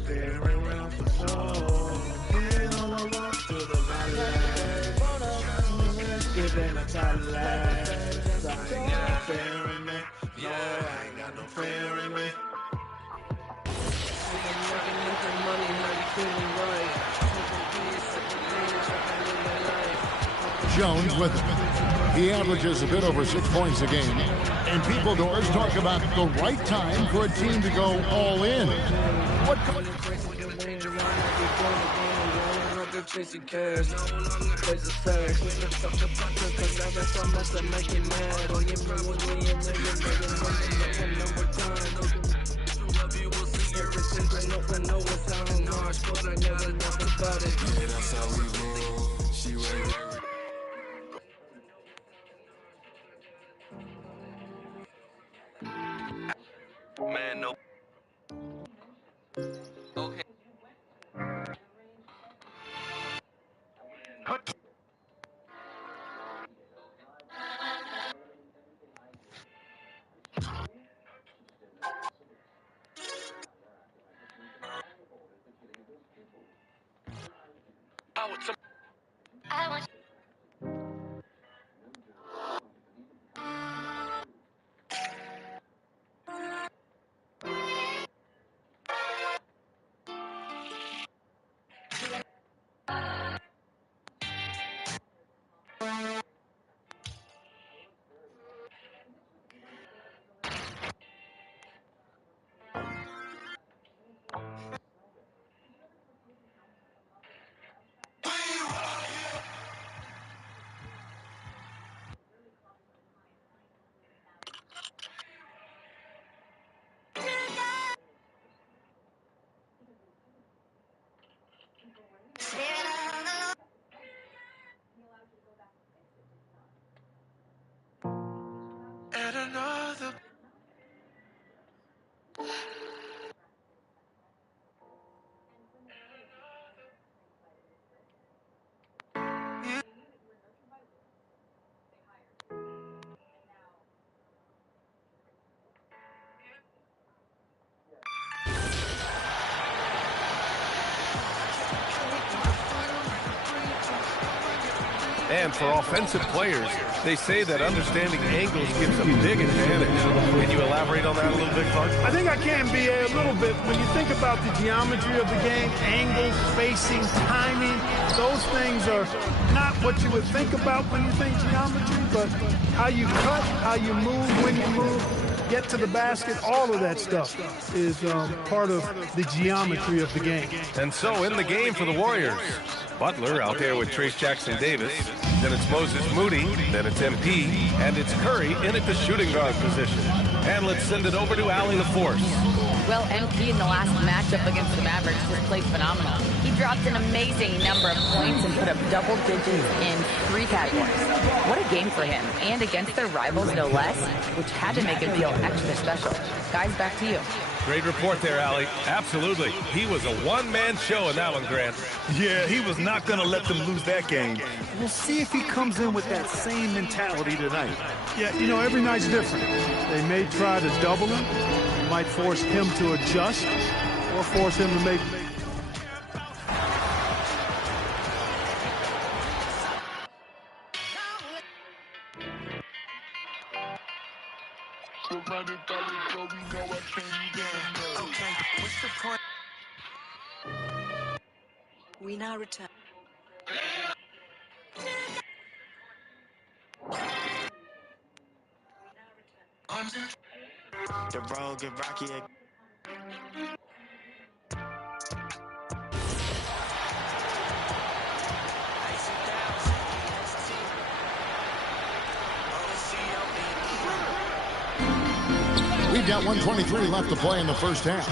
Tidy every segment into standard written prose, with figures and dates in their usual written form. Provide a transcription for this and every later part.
steering wheel for sure. Getting on the road to the valley. Giving a Cadillac. I ain't got no fear in me. No, I ain't got no fear in me. Jones with it. He averages a bit over 6 points a game. And people doors talk about the right time for a team to go all in. What? Chasing cash, chasing facts. Cause I got so much to make it mad. Or you bring with me and then you make it one number time. Every single nothing, know what's how much, but I never know about it. Yeah, that's how we roll. She ready. Man, no. Okay. I want At another. And for offensive players, they say that understanding angles gives a big advantage. Can you elaborate on that a little bit, Clark? I think I can, B.A., a little bit. When you think about the geometry of the game, angles, spacing, timing, those things are not what you would think about when you think geometry, but how you cut, how you move, when you move, get to the basket, all of that stuff is part of the geometry of the game. And so in the game for the Warriors, Butler out there with Trace Jackson-Davis. Then it's Moses Moody. Then it's MP. And it's Curry in at the shooting guard position. And let's send it over to Allie LaForce. Well, MP in the last matchup against the Mavericks just played phenomenal. He dropped an amazing number of points and put up double digits in 3 categories. What a game for him, and against their rivals no less, which had to make him feel extra special. Guys, back to you. Great report there, Allie. Absolutely. He was a one-man show in that one, Grant. Yeah, he was not going to let them lose that game. We'll see if he comes in with that same mentality tonight. Yeah, you know, every night's different. They may try to double him. They might force him to adjust or force him to make... Okay, what's the point? We now return. The road get rocky again. We've got 1:23 left to play in the first half.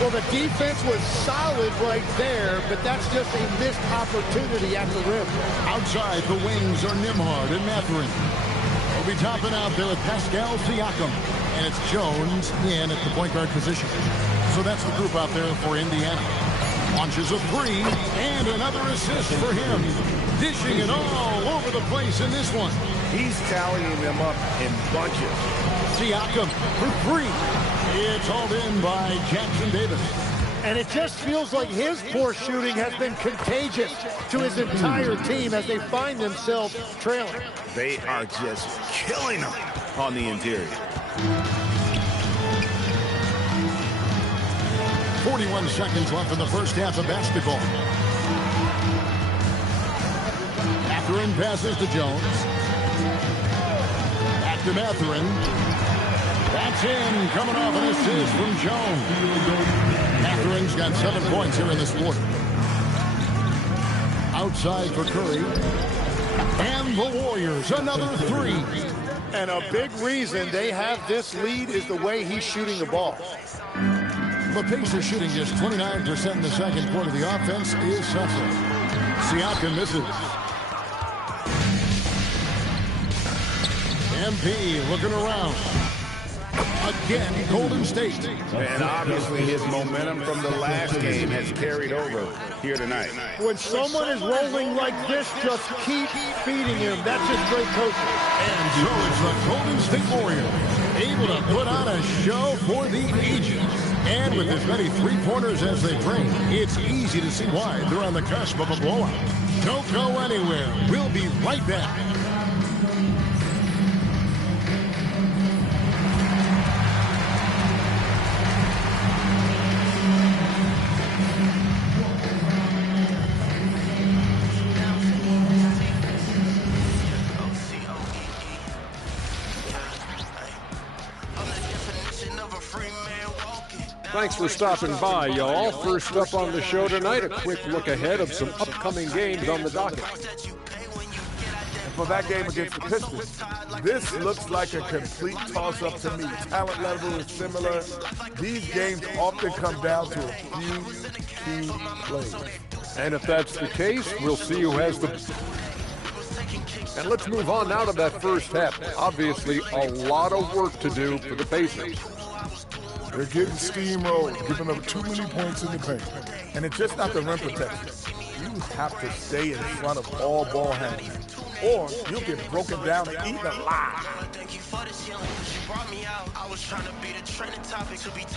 Well, the defense was solid right there, but that's just a missed opportunity at the rim. Outside the wings are Nimhard and Mathurin. We'll be topping out there with Pascal Siakam. And it's Jones in at the point guard position. So that's the group out there for Indiana. Launches a 3 and another assist for him. Dishing it all over the place in this one. He's tallying them up in bunches. Siakam for three. It's hauled in by Jackson Davis. And it just feels like his poor shooting has been contagious to his entire team as they find themselves trailing. They are just killing them on the interior. 41 seconds left in the first half of basketball. Mathurin passes to Jones. Back to Mathurin. That's in. Coming off an assist from Jones. Mathurin's got 7 points here in this quarter. Outside for Curry. And the Warriors, another 3. And a big reason they have this lead is the way he's shooting the ball. The Pacers shooting just 29% in the second quarter. The offense is suffering. Siakam misses. MP looking around. Again, Golden State. And obviously his momentum from the last game has carried over here tonight. When someone is rolling like this, just keep feeding him. That's just great coaching. And so it's the Golden State Warriors able to put on a show for the ages. And with as many three-pointers as they bring, it's easy to see why they're on the cusp of a blowout. Don't go anywhere. We'll be right back. Thanks for stopping by, y'all. First up on the show tonight, a quick look ahead of some upcoming games on the docket. And for that game against the Pistons, this looks like a complete toss-up to me. Talent level is similar. These games often come down to a few key plays. And if that's the case, we'll see who has the... And let's move on now to that first half. Obviously, a lot of work to do for the Pacers. They're getting steamrolled, giving up too many points in the paint. And it's just not the rim protection. You have to stay in front of all ball handlers, or you'll get broken down and eaten alive.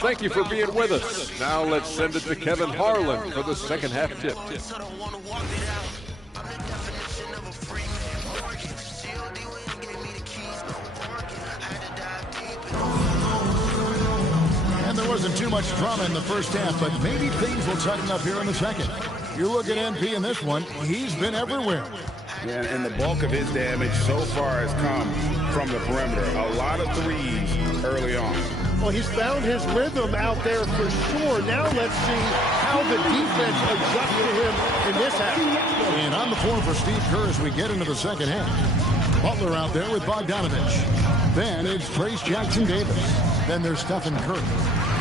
Thank you for being with us. Now let's send it to Kevin Harlan for the second half tip. There wasn't too much drama in the first half, but maybe things will tighten up here in the second. You look at NP in this one, he's been everywhere. Yeah, and the bulk of his damage so far has come from the perimeter. A lot of threes early on. Well, he's found his rhythm out there for sure. Now let's see how the defense adjusts to him in this half. And on the floor for Steve Kerr as we get into the second half. Butler out there with Bogdanovich. Then it's Trace Jackson Davis. Then there's Stephen Curry.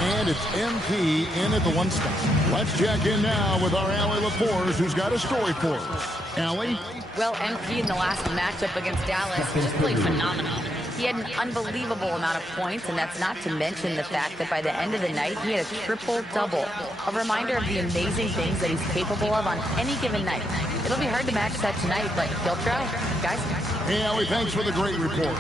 And it's MP in at the one stop. Let's check in now with our Allie LaForce, who's got a story for us. Allie? Well, MP in the last matchup against Dallas just played phenomenal. He had an unbelievable amount of points, and that's not to mention the fact that by the end of the night, he had a triple-double. A reminder of the amazing things that he's capable of on any given night. It'll be hard to match that tonight, but he'll try. Guys? Hey, Allie, thanks for the great report.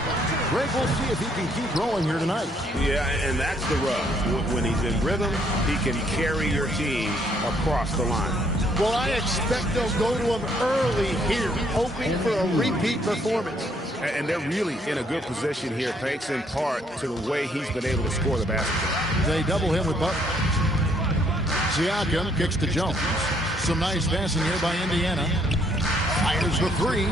Greg, we'll see if he can keep rolling here tonight. Yeah, and that's the rub. When he's in rhythm, he can carry your team across the line. Well, I expect they'll go to him early here, hoping for a repeat performance. And they're really in a good position here, thanks in part to the way he's been able to score the basketball. They double him with Butler. Siakam kicks to Jones. Some nice passing here by Indiana. Fires the three.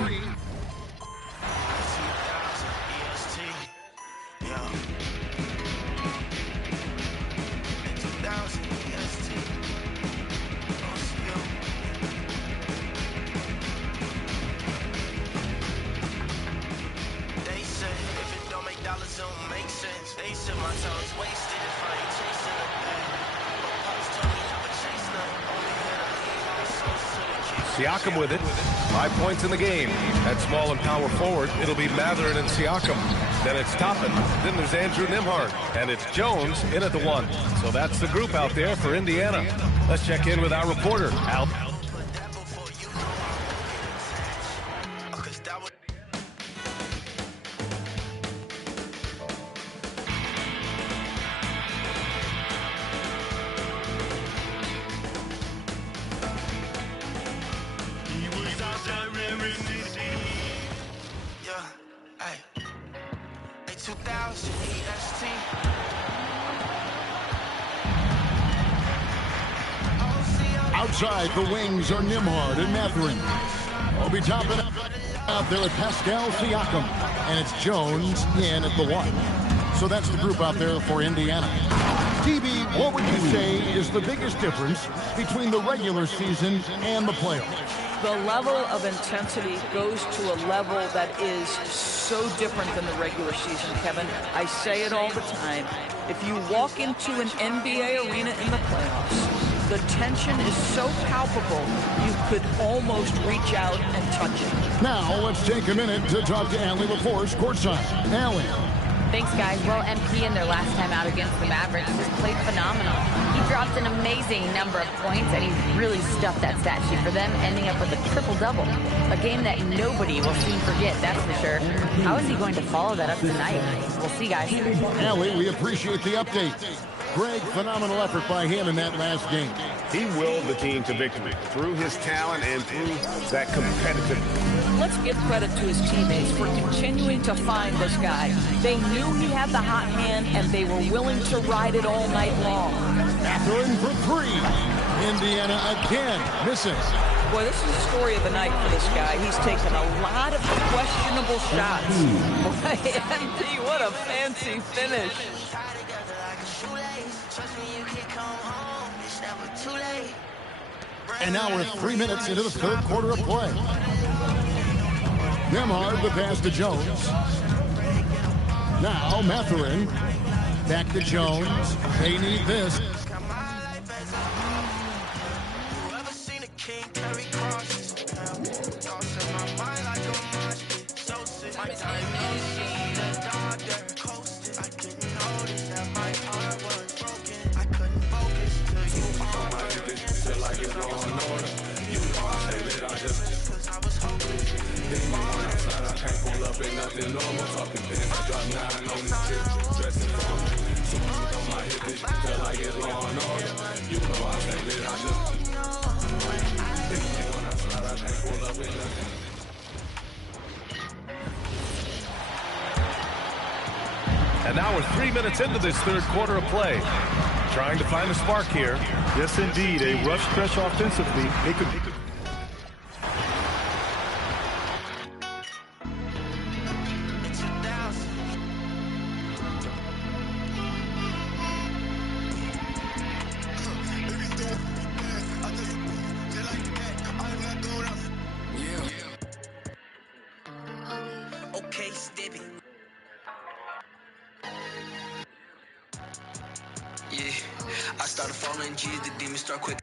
Siakam with it. 5 points in the game. At small and power forward, it'll be Mathurin and Siakam. Then it's Toppin. Then there's Andrew Nembhard. And it's Jones in at the one. So that's the group out there for Indiana. Let's check in with our reporter, Al. Outside, the wings are Nimhard and Matherin. We'll be topping out there at Pascal Siakam. And it's Jones in at the 1. So that's the group out there for Indiana. DB, what would you say is the biggest difference between the regular season and the playoffs? The level of intensity goes to a level that is so different than the regular season, Kevin. I say it all the time. If you walk into an NBA arena in the playoffs, the tension is so palpable, you could almost reach out and touch it. Now, let's take a minute to talk to Allie LaForce courtside. Allie. Thanks, guys. Well, MP in their last time out against the Mavericks just played phenomenal. He dropped an amazing number of points, and he really stuffed that stat sheet for them, ending up with a triple-double. A game that nobody will soon forget, that's for sure. How is he going to follow that up tonight? We'll see, guys. Allie, we appreciate the update. Greg, phenomenal effort by him in that last game. He willed the team to victory through his talent and through that competitiveness. Let's give credit to his teammates for continuing to find this guy. They knew he had the hot hand, and they were willing to ride it all night long. Matherin for 3. Indiana again missing. Boy, this is the story of the night for this guy. He's taken a lot of questionable shots. Boy, MP, what a fancy finish. And now we're 3 minutes into the third quarter of play. Nimhard, the pass to Jones. Now Matherin. Back to Jones. They need this. And now we're 3 minutes into this third quarter of play. Trying to find a spark here. Yes, indeed. A rough stretch offensively. They could I started falling G's, the demons start quick.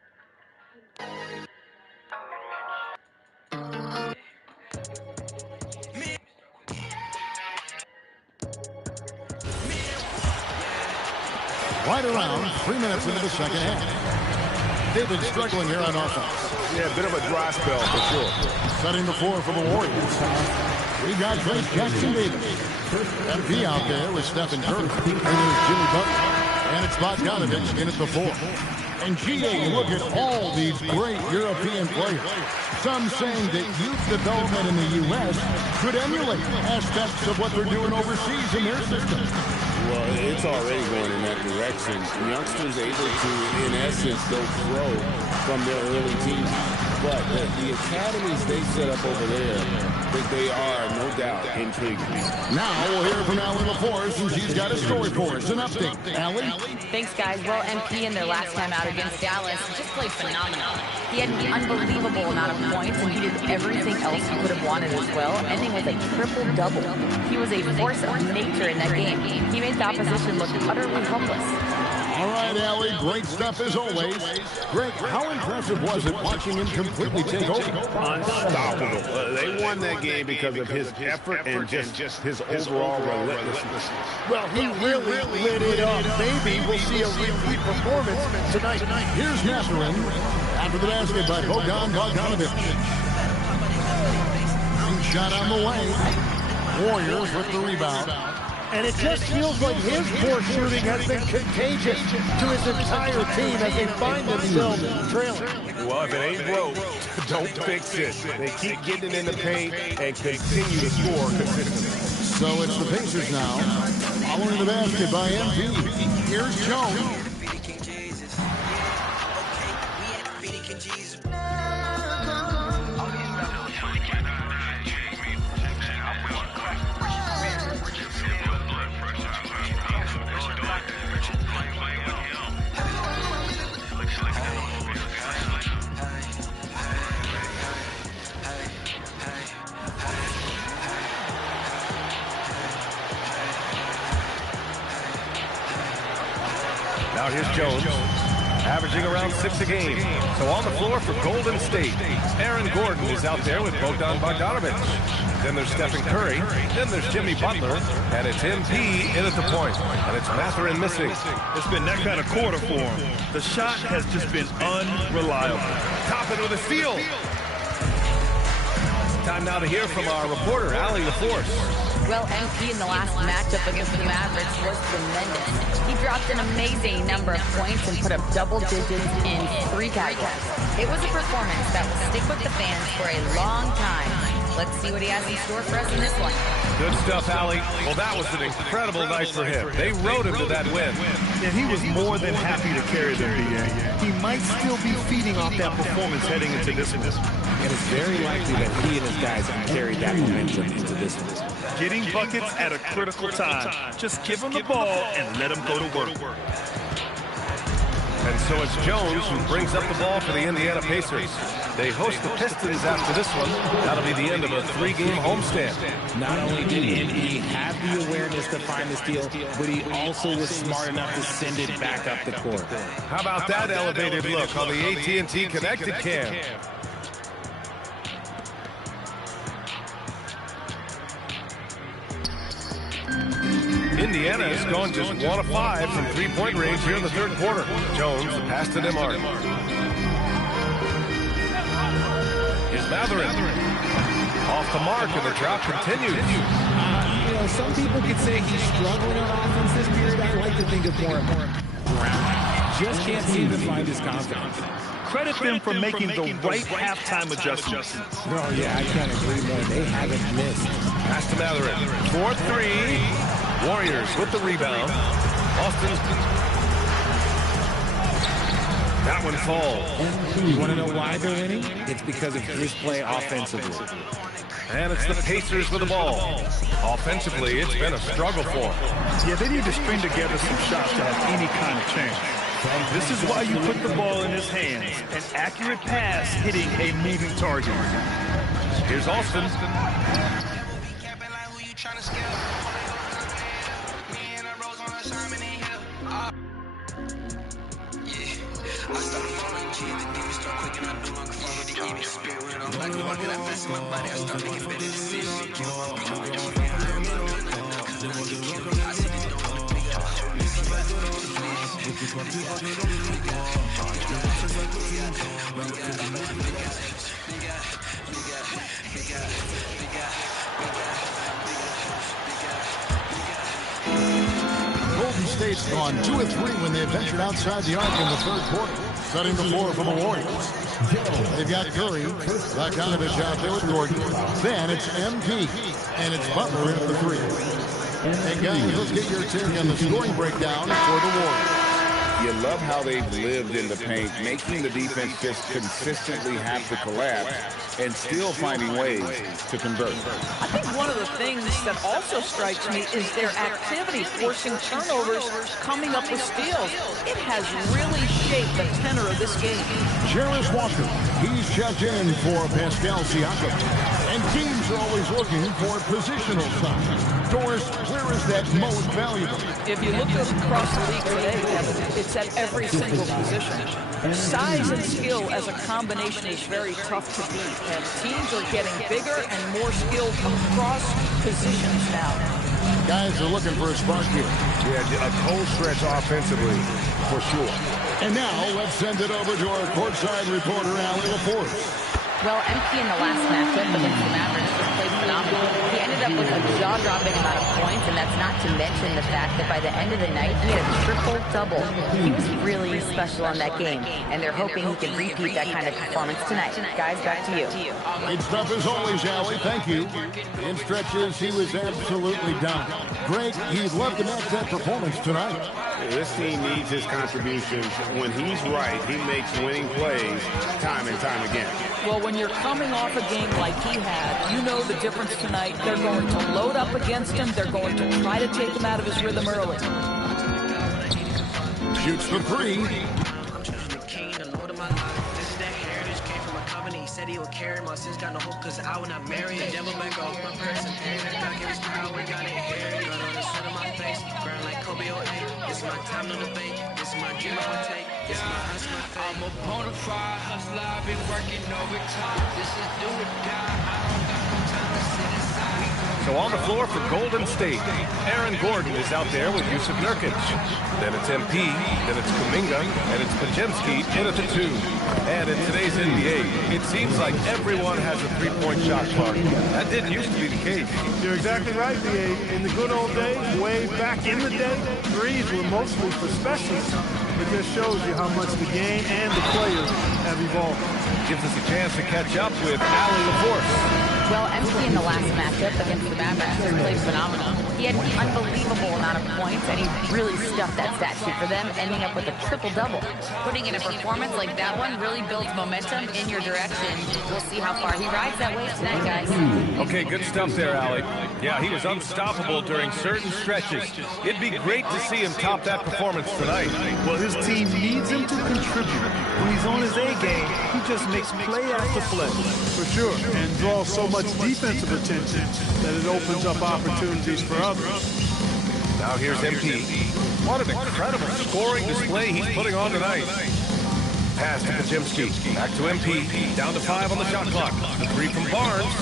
Right around 3 minutes into the second half. They've been struggling here on offense. Yeah, a bit of a dry spell for sure. Setting the floor for the Warriors. We got Trace Jackson Davis. MP out there with Stephen Curry. And there's Jimmy Butler. And it's Bogdanovich in at the 4. And GA, look at all these great European players. Some saying that youth development in the U.S. could emulate aspects of what they're doing overseas in their system. Well, it's already going in that direction. Youngsters able to, in essence, go pro from their early teens. But the academies they set up over there, they are, no doubt, intriguing. Now we'll hear from Allie LaForce, and she's got a story for us. An update. Allie? Thanks, guys. Well, MP in their last time out against Dallas just played phenomenal. He had an unbelievable amount of points, and he did everything else he could have wanted as well, ending with a triple-double. He was a force of nature in that game. He made the opposition look utterly helpless. All right, Allie, great stuff as always. Greg, how impressive was it watching him completely take over? Unstoppable. They won that game because of his effort and just his overall relentlessness. Well, he really lit it up. Maybe we'll see a repeat performance tonight. Here's Matherin after the basket by Bogdanovich. Shot on the way. Warriors with the rebound. And it just feels like his poor shooting has been contagious to his entire team as they find themselves trailing. Well, if it ain't broke, don't fix it. They keep getting in the paint and continue to score consistently. So it's the Pacers now. Following the basket by MP. Here's Jones. Now here's Jones, averaging around 6 a game. So on the floor for Golden State, Aaron Gordon is out there with Bogdanovich. Then there's Stephen Curry. Then there's Jimmy Butler. And it's MP in at the point. And it's Mathurin missing. It's been that kind of quarter for him. The shot has just been unreliable. Toppin with a steal. Time now to hear from our reporter, Allie LaForce. Well, MP in the last matchup against the Mavericks was tremendous. He dropped an amazing number of points and put up double digits in 3 categories. It was a performance that will stick with the fans for a long time. Let's see what he has in store for us in this one. Good stuff, Allie. Well, that was an incredible night for him. They rode him to that win. And he was more than happy to carry them, BA. He might still be feeding off that performance heading into this one. And it's very likely that he and his guys carried that momentum into this one. Getting buckets at a critical time. Just give him the ball and let him go to work. And so it's Jones who brings up the ball for the Indiana Pacers. They host the Pistons after this one. That'll be the end of a 3-game homestand. Not only did he have the awareness to find the steal, but he also was smart enough to send it back up the court. How about that elevated look on the AT&T Connected Cam? Indiana has gone just 1 of 5 from 3-point range here in the third quarter. Jones, the pass to Demar. Here's Mathurin. Off the mark, and the drop continues. You know, some people could say he's struggling on offense this period. I like to think of more ground. Just can't seem to find his confidence. Credit them for making the right halftime adjustments. No, yeah, I can't agree more. They haven't missed. Pass to Mathurin. 4-3. Warriors with the rebound. Austin's. That one falls. You want to know why they're winning? It's because of his play offensively. And it's the Pacers with the ball. Offensively, it's been a struggle for them. Yeah, they need to string together some shots to have any kind of change. This is why you put the ball in his hands. An accurate pass hitting a moving target. Here's Austin. I started falling G, the demons start quick and I knew I could follow the evil spirit. When I'm like a rocket, I fast in my body, I start making better decisions. I see this door in the big Golden State's gone 2 of 3 when they ventured outside the arc in the third quarter. Setting the floor for the Warriors. They've got Curry, Bogdanovich out there with Gordon. Then it's MP, and it's Butler in the 3. And guys, let's get your take on the scoring breakdown for the Warriors. You love how they've lived in the paint, making the defense just consistently have to collapse and still finding ways to convert. I think one of the things that also strikes me is their activity, forcing turnovers, coming up with steals. It has really shaped the tenor of this game. Jarvis Walker, he's checked in for Pascal Siakam. And teams are always looking for positional size. Doris, where is that most valuable? If you look across the league today, it's at every single position. Size and skill as a combination is very tough to beat, and teams are getting bigger and more skilled across positions now. Guys are looking for a spark here. Yeah, a cold stretch offensively, for sure. And now, let's send it over to our courtside reporter, Allie LaForce. Well, MP in the last matchup against the Mavericks just played phenomenal. He ended ended up with a jaw-dropping amount of points, and that's not to mention the fact that by the end of the night, he had a triple-double. He was really special in that game, and they're hoping he can repeat that kind of performance tonight. Guys, back to you. Great stuff as always, Allie. Thank you. In stretches, he was absolutely dominant. Greg, he'd love to match that performance tonight. This team needs his contributions. When he's right, he makes winning plays time and time again. Well, when you're coming off a game like he had, you know the difference tonight. They're going to load up against him. They're going to try to take him out of his rhythm early. Shoots the three. Said he would carry my sins, got no hope cause I would not marry a devil back off my person. Back in his power, got it here. Got on the sweat of my face, burn like Kobe 08. This is my time, no debate. This is my dream, I would take. This is my hustle, I'm a bona fide hustler, I've been working overtime. This is do or die, I don't got no time to sit inside. So on the floor for Golden State, Aaron Gordon is out there with Yusuf Nurkic. Then it's MP, then it's Kuminga, and it's Podziemski in at the 2. And in today's NBA, it seems like everyone has a three-point shot clock. That didn't used to be the case. You're exactly right, B.A. In the good old days, way back in the day, threes were mostly for specialists. It just shows you how much the game and the players have evolved. Gives us a chance to catch up with Allie LaForce. Well, MP in the last matchup against the Mavericks played phenomenal. He had an unbelievable amount of points, and he really stuffed that stat sheet for them, ending up with a triple-double. Putting in a performance like that one really builds momentum in your direction. We'll see how far he rides that wave tonight, guys. Okay, good stuff there, Allie. Yeah, he was unstoppable during certain stretches. It'd be great to see him top that performance tonight. Well, his team needs him to contribute. When he's on his A game, he just makes play after play. For sure, and draws so much defensive attention that it opens up opportunities for others. Now here's MP. What an incredible scoring display he's putting on tonight. Pass to Podziemski. Back to MP. Down to 5 on the shot clock. The 3 from Barnes.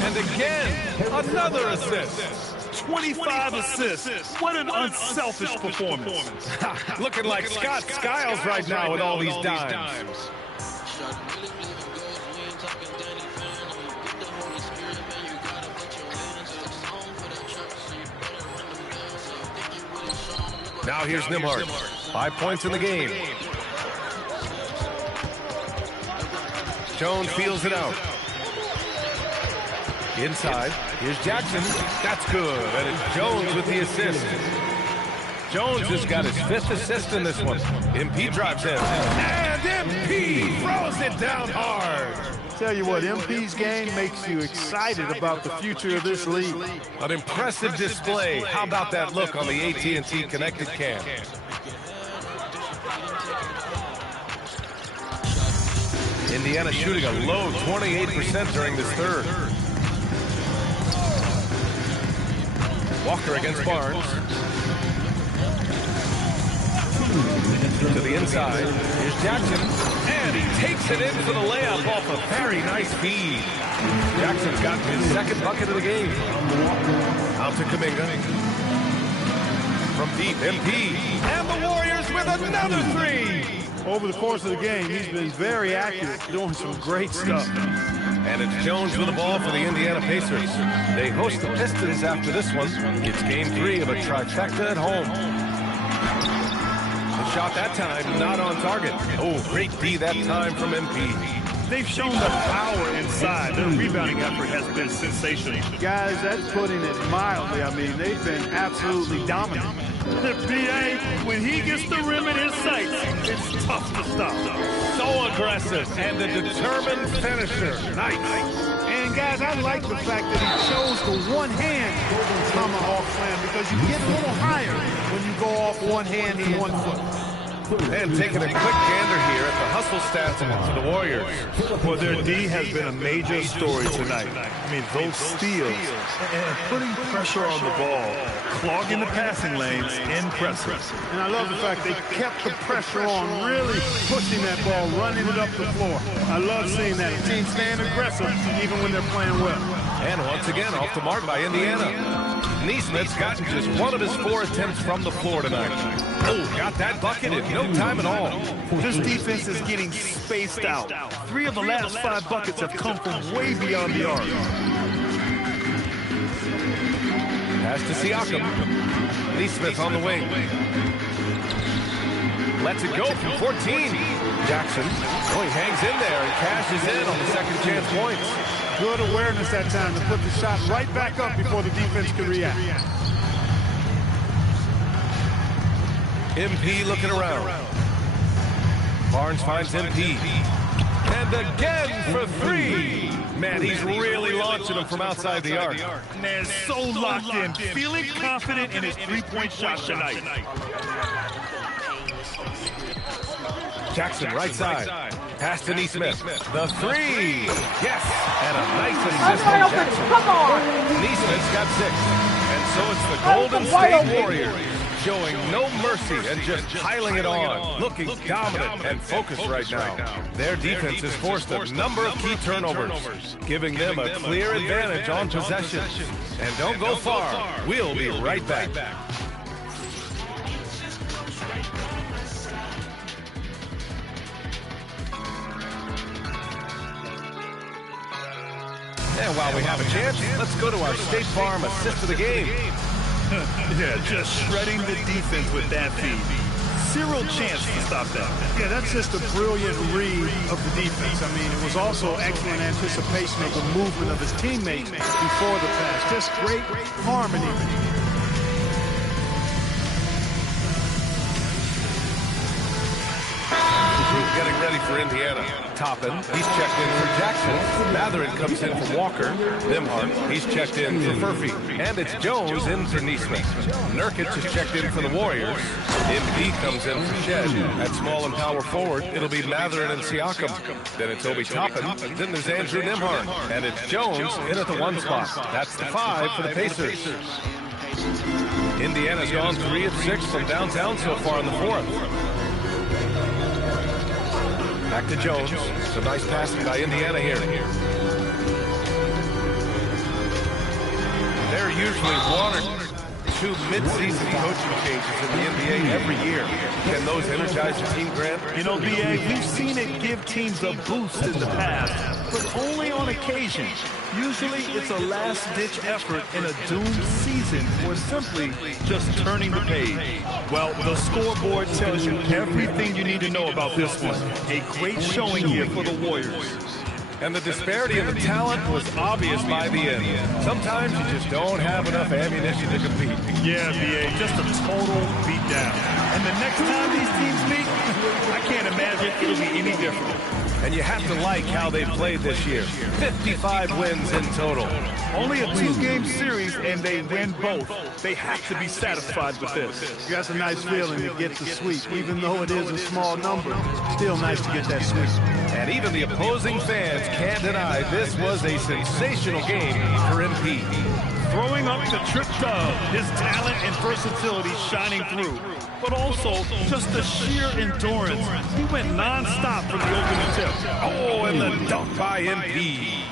And again, another assist. 25 assists. What an unselfish performance. Looking like Scott Skiles right now with all these dimes. Now here's Nembhard. 5 points in the game. Jones feels it out. Inside, here's Jackson. That's good. And it's Jones with the assist. Jones has got his 5th assist in this one. MP drives in. And MP throws it down hard. Tell you what, MP's game makes you excited about the future of this league. An impressive display. How about that look on the AT&T connected cam? Indiana shooting a low 28% during this third. Walker against Barnes. To the inside. Here's Jackson. And he takes it in for the layup off a very nice feed. Jackson's got his 2nd bucket of the game. Out to Kuminga. From deep, MP. And the Warriors with another 3. Over the course of the game, he's been very active, doing some great stuff. And it's Jones with the ball for the Indiana Pacers. They host the Pistons after this one. It's game 3 of a trifecta at home. The shot that time, not on target. Oh, great D that time from MP. They've shown the power inside. Their rebounding effort has been sensational. Guys, that's putting it mildly. I mean, they've been absolutely dominant. PA, when he gets the rim in his sights, it's tough to stop. So aggressive and a determined finisher. Nice. And guys, I like the fact that he chose the one-hand golden tomahawk slam because you get a little higher when you go off one hand and 1 foot. And taking a quick gander here at the hustle stats for the Warriors. Well, their D has been a major story tonight. I mean, those steals and putting pressure on the ball, clogging the passing lanes, impressive. And I love the fact they kept the pressure on, really pushing that ball, running it up the floor. I love seeing that. A team staying aggressive even when they're playing well. And once again, off the mark by Indiana. Neesmith's gotten just 1 of his 4 attempts from the floor tonight. Oh, got that bucket in no time at all. This defense is getting spaced out. 3 of the last 5 buckets have come from way beyond the arc. Pass to Siakam. Neesmith on the wing. Lets it go from 14. Jackson. Oh, he hangs in there and cashes in on the second chance points. Good awareness that time to put the shot right back up before the defense could react. MP looking around. Barnes finds MP. And again for three. Man, he's really launching him from outside the arc. Man, so locked in, feeling confident in his three-point shot tonight. Jackson, right side. Pass to Neesmith. The three. Yes. And a nice assist from Jackson. Come on. Neesmith's got 6. And so it's the Golden State Warriors showing no mercy and just piling it on. Looking dominant and focused right now. Their defense has forced a number of key turnovers, giving them a clear advantage on possession. And don't go far. We'll be right back. And while we have a chance, let's go to our State Farm assist of the game. Yeah, just shredding the defense with that feed. Zero chance to stop that. Yeah, that's just a brilliant read of the defense. I mean, it was also excellent anticipation of the movement of his teammates before the pass. Just great harmony. Getting ready for Indiana. Toppin, he's checked in for Jackson. Matherin comes in for Walker. Nimhart, he's checked in for Furphy. And it's Jones in for Neesmith. Nurkic is checked in for the Warriors. MD comes in for Shed. At small and power forward, it'll be Matherin and Siakam. Then it's Obi Toppin. Then there's Andrew Nimhart. And it's Jones in at the 1 spot. That's the 5 for the Pacers. Indiana's gone 3 of 6 from downtown so far in the 4th. Back to Jones. Some nice passing by Indiana here. There are usually 1 or 2 mid-season coaching changes in the NBA every year. Can those energize your team, Grant? You know, B.A., we've seen it give teams a boost in the past, but only on occasion. Usually it's a last-ditch effort in a doomed season or simply just turning the page. Well, the scoreboard tells you everything you need to know about this one. A great showing here for the Warriors. And the disparity of the talent was obvious by the end. Sometimes you just don't have enough ammunition to compete. Yeah, B.A., just a total beatdown. And the next time these teams meet, I can't imagine it'll be any different. And you have to like how they played this year. 55 wins in total. Only a 2-game series, and they win both. They have to be satisfied with this. That's a nice feeling to get the sweep. Even though it is a small number, still nice to get that sweep. And even the opposing fans can't deny this was a sensational game for MP. Throwing up the trip dub, his talent and versatility shining through. But also, just the sheer endurance. He went non-stop from the opening tip. Oh, and the dunk by MP.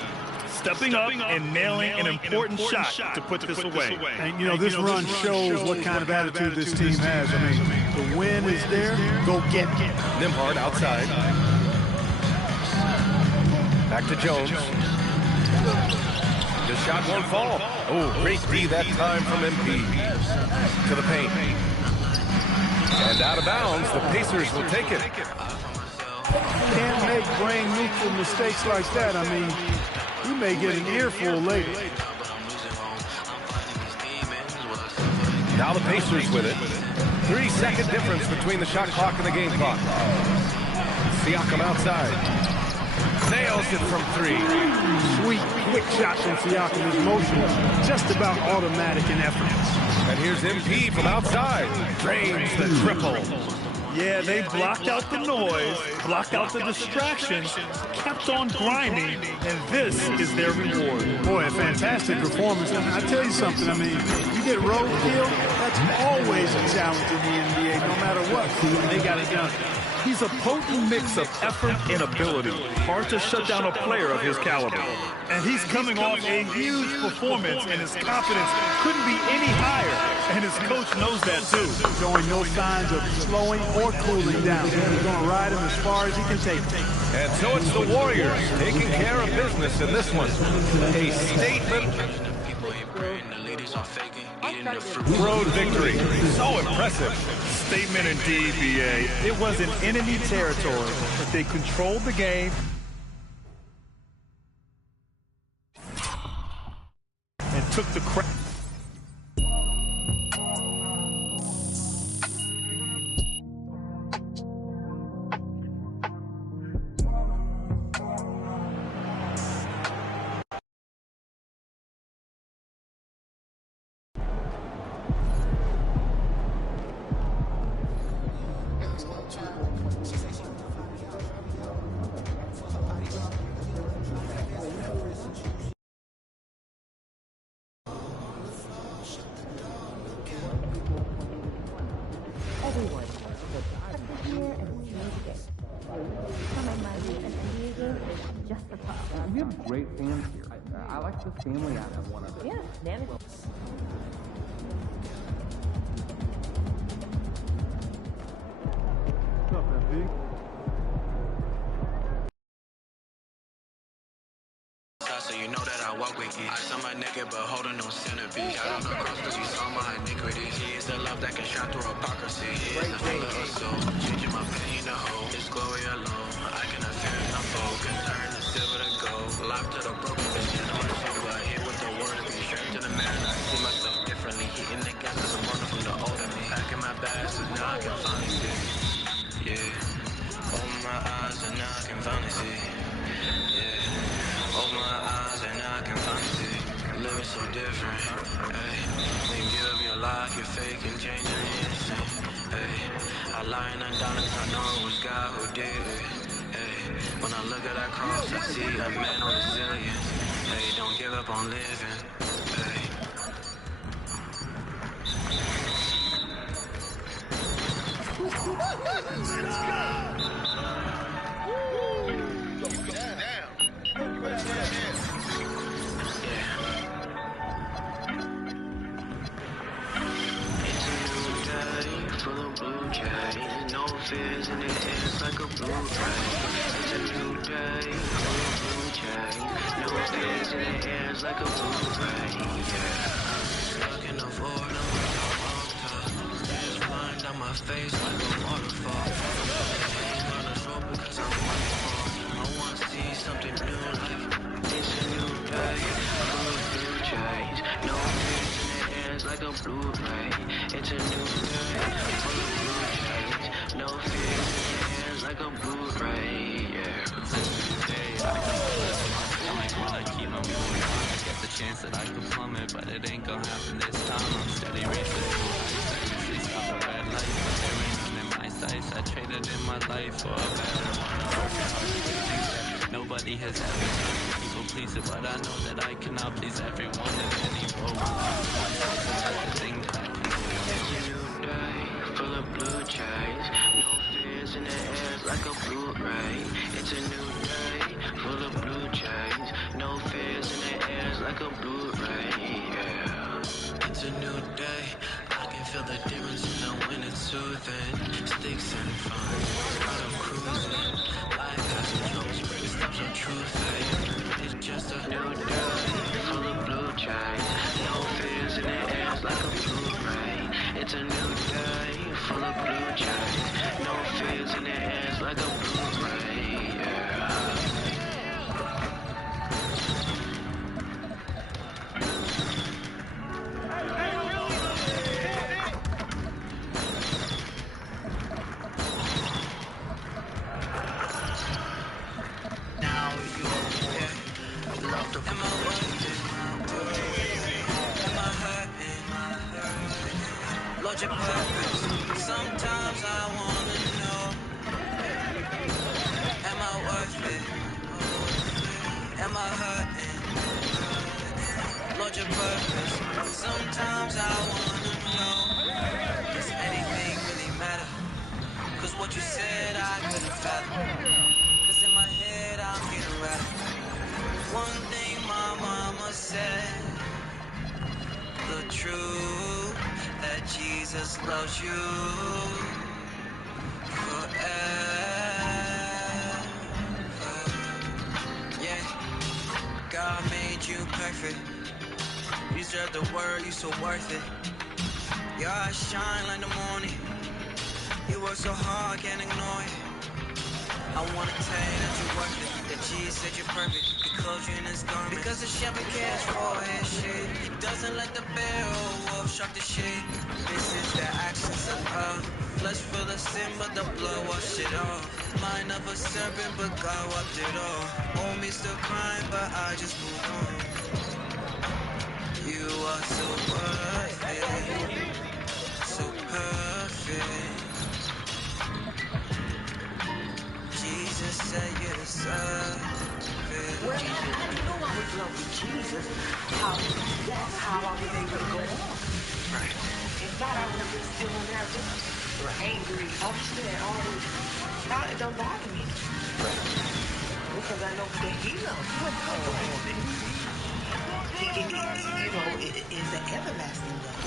Stepping up and nailing an important shot to put this away. And, you know, this run shows what kind of attitude this team has. I mean, the win is there. Go get it. Nimhart outside. Back to Jones. The shot won't fall. Oh, great D that time from MP. To the paint. And out of bounds, the Pacers will take it. Can't make brain-neutral mistakes like that. I mean, he may get an earful later. Now the Pacers with it. 3-second difference between the shot clock and the game clock. Siakam outside. Nails it from 3. Sweet, quick shot from Siakam. His motion just about automatic and effortless. And here's MP from outside. Drains the triple. Yeah, they blocked out the noise, blocked out the distractions, kept on grinding, and this is their reward. Boy, a fantastic performance. And I tell you something, I mean, you get roadkill, that's always a challenge in the NBA, no matter what. They got it done. He's a potent mix of effort and ability. Hard to shut down a player of his caliber. And he's coming off a huge performance, and his confidence couldn't be any higher. And his coach knows that, too. Showing no signs of slowing or cooling down. He's going to ride him as far as he can take him. And so it's the Warriors taking care of business in this one. A statement. Road victory. So impressive. Statement indeed, BA. It wasn't enemy territory, but they controlled the game and took the credit. Everyone this year and it's made it. Coming my week an NBA game is just a problem. We have great fans here. I like the family out of one of them. Yeah, manage. What's up, MV? So you know that I walk with you. I saw my nigga, but holding no centipede. I don't know cross cause you saw my iniquities. He is the love that can shine through hypocrisy. He is the filler of soul, changing my pain to hope. His glory alone, I cannot fear no foe. Can turn the silver to gold. Locked to the broken vision on the soul. But hit with the word of be strapped to the man. I see myself differently. Hitting the gas cause I'm running from the old of me. Packing my bags so now I can finally see. Yeah. Open my eyes and now I can finally see. Yeah. Open my eyes and now I can finally see. Living so different, ayy. Then give up your life, you're fake and change your instinct, ayy. I lie and undone as I know it was God who did it, ayy. When I look at that cross, I see a man of resilience, ayy. Don't give up on living, ayy. No fears in the air, it's like a blue ray. It's a new day, full of blue jay. No fears in the air, it's like a blue ray. Yeah. Looking forward, I'm with the altar. Tears flying down my face like a waterfall. Ain't gonna show because I'm wonderful. I wanna see something new like it's a new day, full of blue jays. No fears in the air, it's like a blue ray. It's a new day, full of blue jays. No fear in your hands like a Blu-ray, yeah. Hey, I might wanna keep on moving on. I get the chance that I could plummet, but it ain't gonna happen this time. I'm steady racing through heights. I usually stop at red lights, but there ain't none in my sights. I traded in my life for a better one. I'm working hard to do things that nobody has ever done. People please it, but I know that I cannot please everyone in any role. The thing that I can do. It's a new day, full of blue jays. No fears in the air, like a Blu-ray. It's a new day, full of blue jays. No fears in the air, like a Blu-ray, yeah. It's a new day, I can feel the difference in the wind, it's soothing. Sticks and fun, God I'm cruising. Life has its troubles, but the steps of truth, it's just a new day, full of blue jays. No fears in the air, like a Blu-ray. It's a new day, full of blue jays. No fears in the air, like a Blu-ray, yeah. Now you're here, love to come away. Am I hurting? Lord, your purpose. Sometimes I wanna know, am I worth it? Am I hurting? Lord, your purpose. Sometimes I wanna know, does anything really matter? Cause what you said I couldn't fathom. Cause in my head I'm getting rattled. One thing my mama said, the truth, that Jesus loves you forever. Yeah, God made you perfect. You deserve the word, you so worth it. Your eyes shine like the morning. You work so hard, can't ignore it. I wanna tell you that you're worth it. That Jesus said you're perfect. He clothes you in his garment. Because the shepherd cares for his sheep. He doesn't let the bear or wolf shock the sheep. This is the actions of love. Flesh full of sin, but the blood washed it off. Mind of a serpent, but God wiped it off. Oh, me still crying, but I just move on. You are so worth it. So perfect. Jesus said you deserve it. Well, I knew I was loved with Jesus. That's how I was able to go on. Right. If not, I would have been still in there just angry, upset, all this. Now it don't bother me. Because I know that he loves me. It's an everlasting love.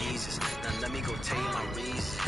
Jesus. Now let me go tell you my reason.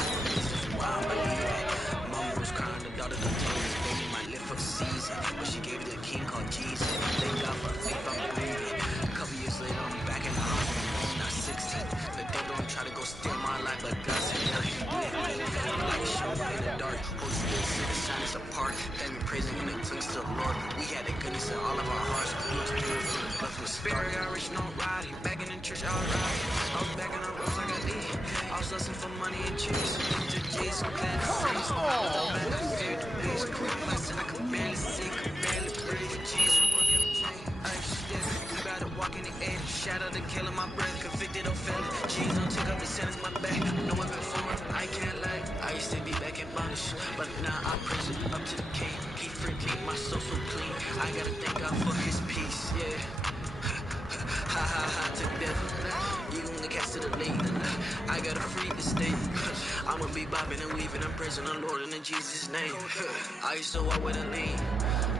Why I believe it. Mama was crying, the daughter done told me, baby might live for the season. But she gave it to a king called Jesus. Thank God for faith, I'm breathing. A couple years later, I'm back in the hospital. Not 16. The devil don't try to go steal my life, but God said, now he with me. Light shone in the dark. Holy Spirit set the silence apart. Thank me praising in the tongues to the Lord. We had the goodness in all of our hearts. We was doing from the blood from the start. Got rich, no riding. Back in the church, I was riding. I was back in the ropes like I did. I was hustling for money and cheese. To Jesus, glad to freeze. I was back, I feared the beast. Quick lesson, I could barely see, could barely breathe. Jesus, work every chain. We about to walk in the air. Shadow the kill in my breath. Convicted or failing. Jesus don't took up the sentence, my back. No weapon formed, I can't lie. I used to be back in bondage, but now I praise it up to the king. He freed me, my soul so clean. I gotta thank God for his peace, yeah. Ha ha ha to the devil. Even the cats to the lake. I got a free estate. I'ma be bobbing and weaving and praising the Lord in Jesus' name. I used to walk with a lean.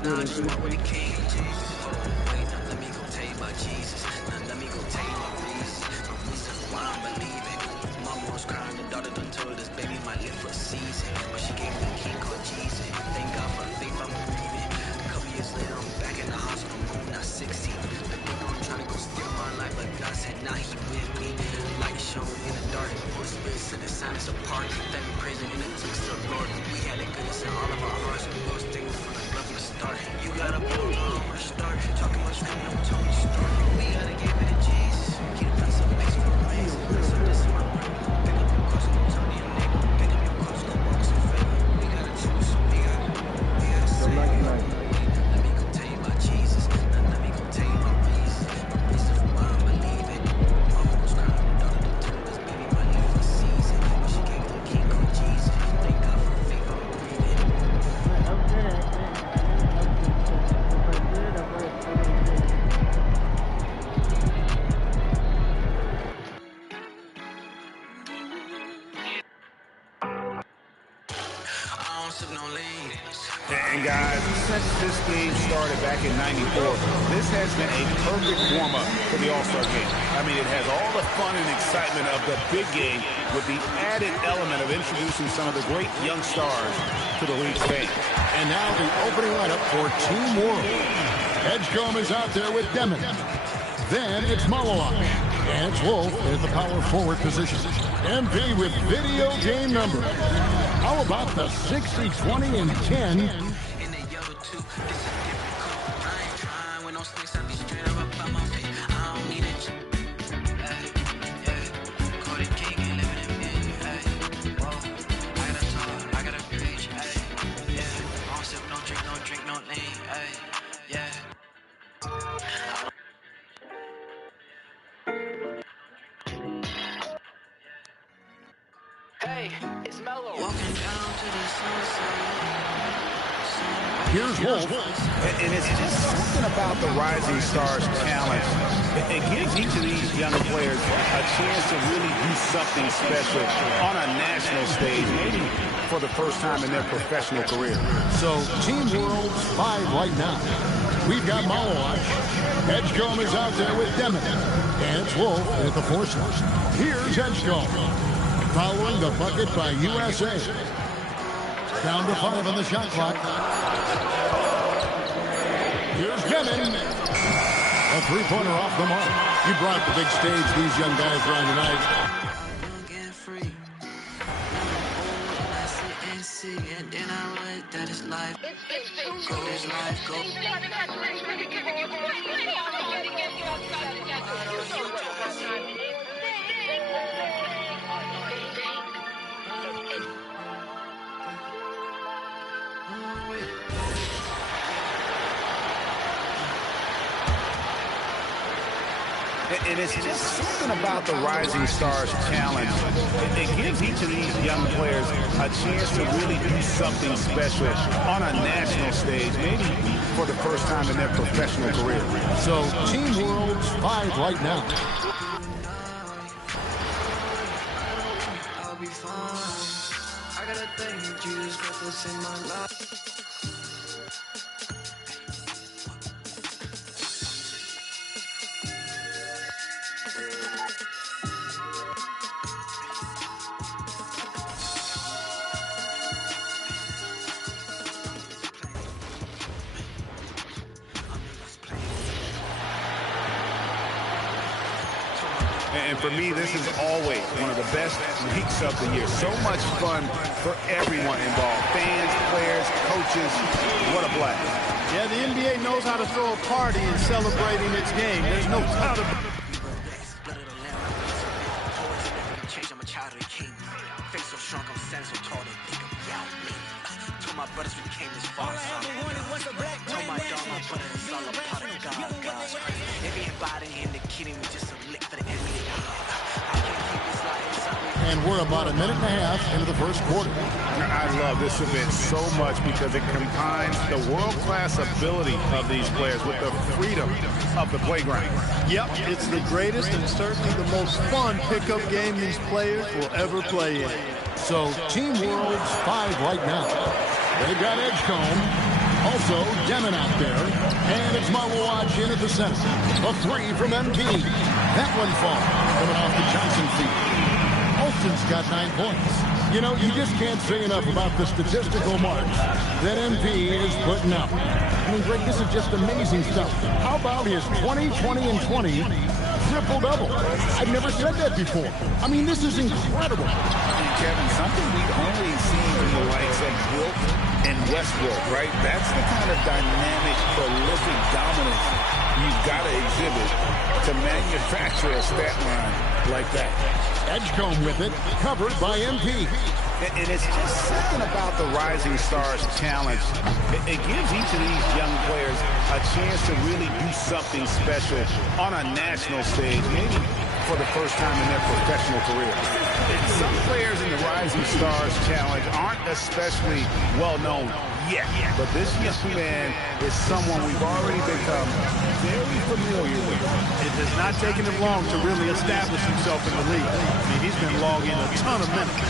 Now I just walk with a king. Hold on, wait, now let me go tell you about Jesus. Now let me go tell you my reasons. My reasons why I'm believing. Mama was crying, the daughter done told us, baby might live for a season. But she gave me a king called Jesus. Thank God for faith, I'm breathing. A couple years later, I'm back in the hospital, I'm not 16. The devil don't try to go steal my life, but God said, now he with me. Light shone in the dark, Holy Spirit set the silence apart. Thank me praising in the tongues to the Lord. We had the goodness in all of our hearts. We was thankful from the blood from the start. You gotta blow the armor start. Talking about screaming, I'm telling the story. We gotta give it to Jesus. Keep the peace of base for a race. So this is my word. Pick up your cross, go talk to your neighbor. Pick up your cross, go walk with some favor. We gotta choose, we gotta say. Let me go tell you about Jesus. Now let me go tell you my reasons. My reasons for why I believe it. Mama was crying, the daughter done told us, baby might live for a season. But she gave me a king called Jesus. Thank God for faith, I'm breathing. And guys, since this game started back in '94, this has been a perfect warm-up for the All-Star game. I mean, it has all the fun and excitement of the big game with the added element of introducing some of the great young stars to the league's fame. And now the opening lineup for Team World. Edgecombe is out there with Demon. Then it's Malawak. And it's Wolf in the power forward position. MP with video game number. How about the 60, 20, and 10? Hey, it's Mellow. Walking down to the sunset. Here's Wolf. And it's just something about the Rising Stars talent. It gives each of these young players a chance to really do something special on a national stage, maybe for the first time in their professional career. So, Team World's 5 right now. We've got Malawatch. Edgecombe is out there with Demon. And it's Wolf at the force. Here's Edgecombe. Following the bucket by USA. Down to 5 on the shot clock. Here's Demon. A three-pointer off the mark. You brought the big stage these young guys run tonight. And then I read that it's life. Go this life, go. And it's just something about the Rising Stars challenge. It gives each of these young players a chance to really do something special on a national stage, maybe for the first time in their professional career. So, Team World's 5 right now. I'll be fine. I gotta thank Jesus Christ in my life. And for me, this is always one of the best weeks of the year. So much fun for everyone involved. Fans, players, coaches. What a blast. Yeah, the NBA knows how to throw a party in celebrating its game. There's no doubt about it. My brothers, we came this far. Told my dog, my brother, it's all a part of God. God's crazy. Everybody in the kidding me, just a lick for the enemy. I can't keep this life. And we're about a minute and a half into the first quarter. I love this event so much because it combines the world-class ability of these players with the freedom of the playground. Yep, it's the greatest and certainly the most fun pickup game these players will ever play in. So, Team World's 5 right now. They've got Edgecombe. Also, Demon out there. And it's Malawatch in at the center. A 3 from MP. That one falls. Coming off the Johnson feed. Olsen's got 9 points. You know, you just can't say enough about the statistical marks that MP is putting up. I mean, Greg, this is just amazing stuff. How about his 20, 20, and 20 triple-double? I've never said that before. I mean, this is incredible. And Kevin, something we've only seen from the likes of Wilt and Westbrook, right? That's the kind of dynamic, prolific dominance you've got to exhibit to manufacture a stat line like that. Edgecombe with it, covered by MP. And it's just something about the Rising Stars challenge. It gives each of these young players a chance to really do something special on a national stage, maybe for the first time in their professional career. Some players in the Rising Stars challenge aren't especially well known yet, but this young man is someone we've already become very familiar with. It has not taken him long to really establish himself in the league. I mean, he's been logging a ton of minutes.